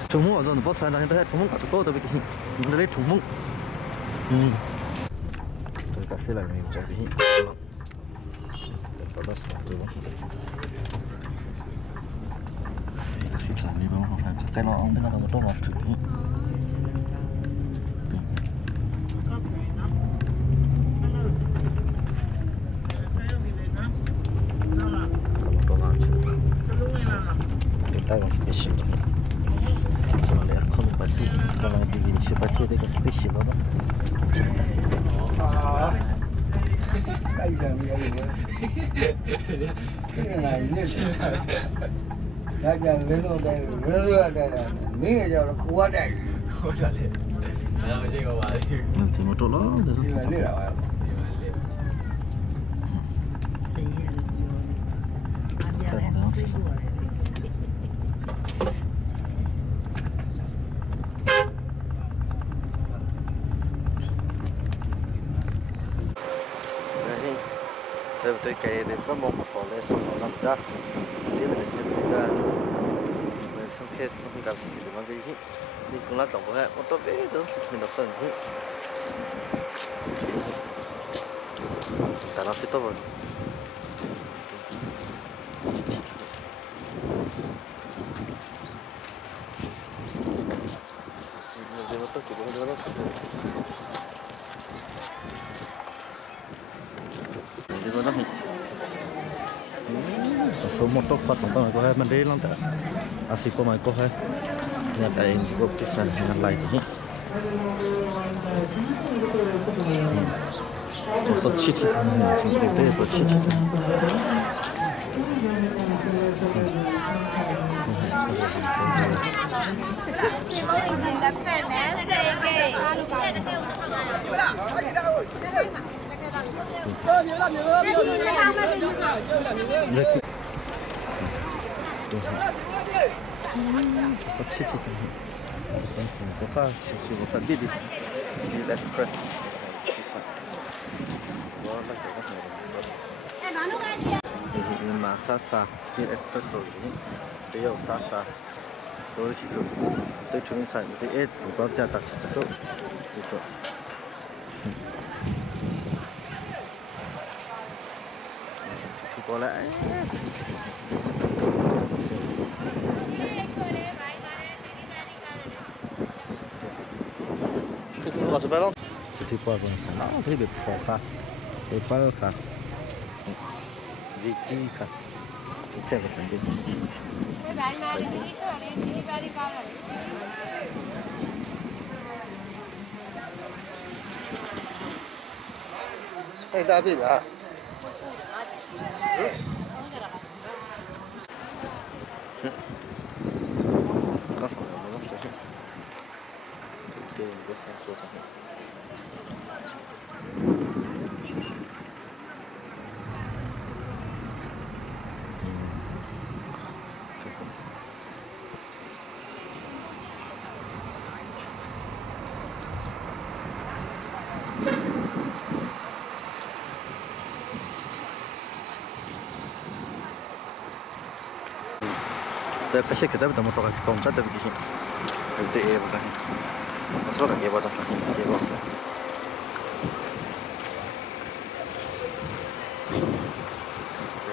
chúng muốn ở đâu nó sai là hiện tại chúng muốn cả số tôi bị mình lấy chúng muốn tôi cả xe lại mình cho đi đó là rồi xịt lại đi bao không phải cái nó ông nó một tô ngọt thử tay còn special cho nên là không phải gì còn là đi mình sẽ phải thuê cái special đó cái giờ cái giờ lên luôn đây nghĩ là giờ nó quá đẹp thì một chỗ đó tôi kể đến có một số lễ sống ở Nam Giang, đi về đến là xong khi gặp gì thì mang cái gì, đi cũng là tổng hợp một tốt về đó mình đọc phần hết, cả nó sẽ tốt rồi. Số một tốc phật tổng cộng có hai mình đi lắm cả, xịt qua máy có hai, nhà cái group cái sàn nhà lại thì, số chi tiết chúng tôi để số chi tiết. Chị có hình gì đặt về mé xe kì. Có pha chỉ có phần đi đi, chỉ express. mà xa phía express rồi bây giờ xa rồi chỉ có tới chúng sản tới ít cũng có gia tăng sản xuất thì có có lẽ thì cũng có phải không thì qua rồi nó thấy được khó khăn để qua khăn gì chi khăn cái cái gì Hey, David, ah. Tapi kasih kita betul motor kaki koncat tapi begini, itu bukan, masalah kaki batas lagi, kaki batas.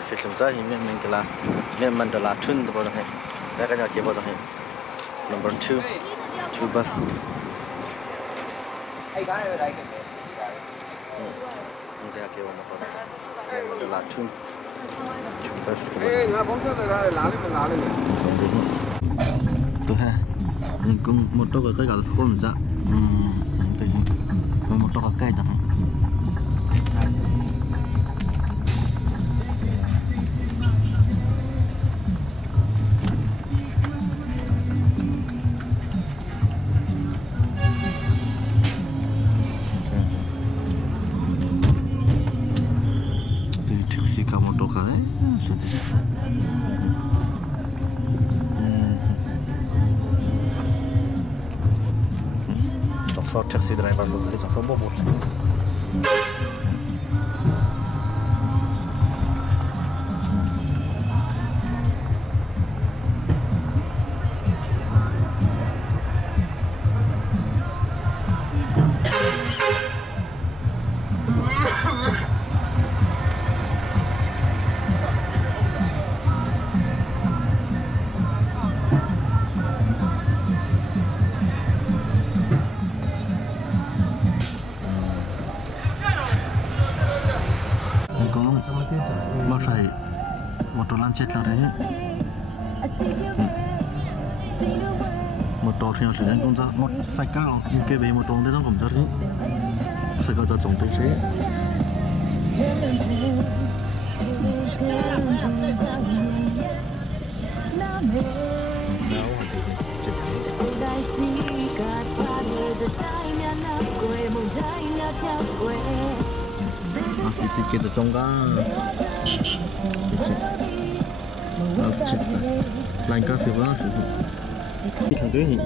Film saya ini mengkala, ini mandala tun tu batas ni, saya kan kaki batas ni, number 2 bus. Ini kaki motor, mandala tun. Tuh ha, ini kung motor cái gọi là khôn dạ, motor cái đó. Taxi driver tu kita semua bobot. Motor lancet lah ni. Motor thì nó cũng ra motorcycle, nhưng cái về motor đấy nó cũng ra đấy. Cycle ra trồng tới thế. Kita trồng lain kafe lah. Kita tu ni.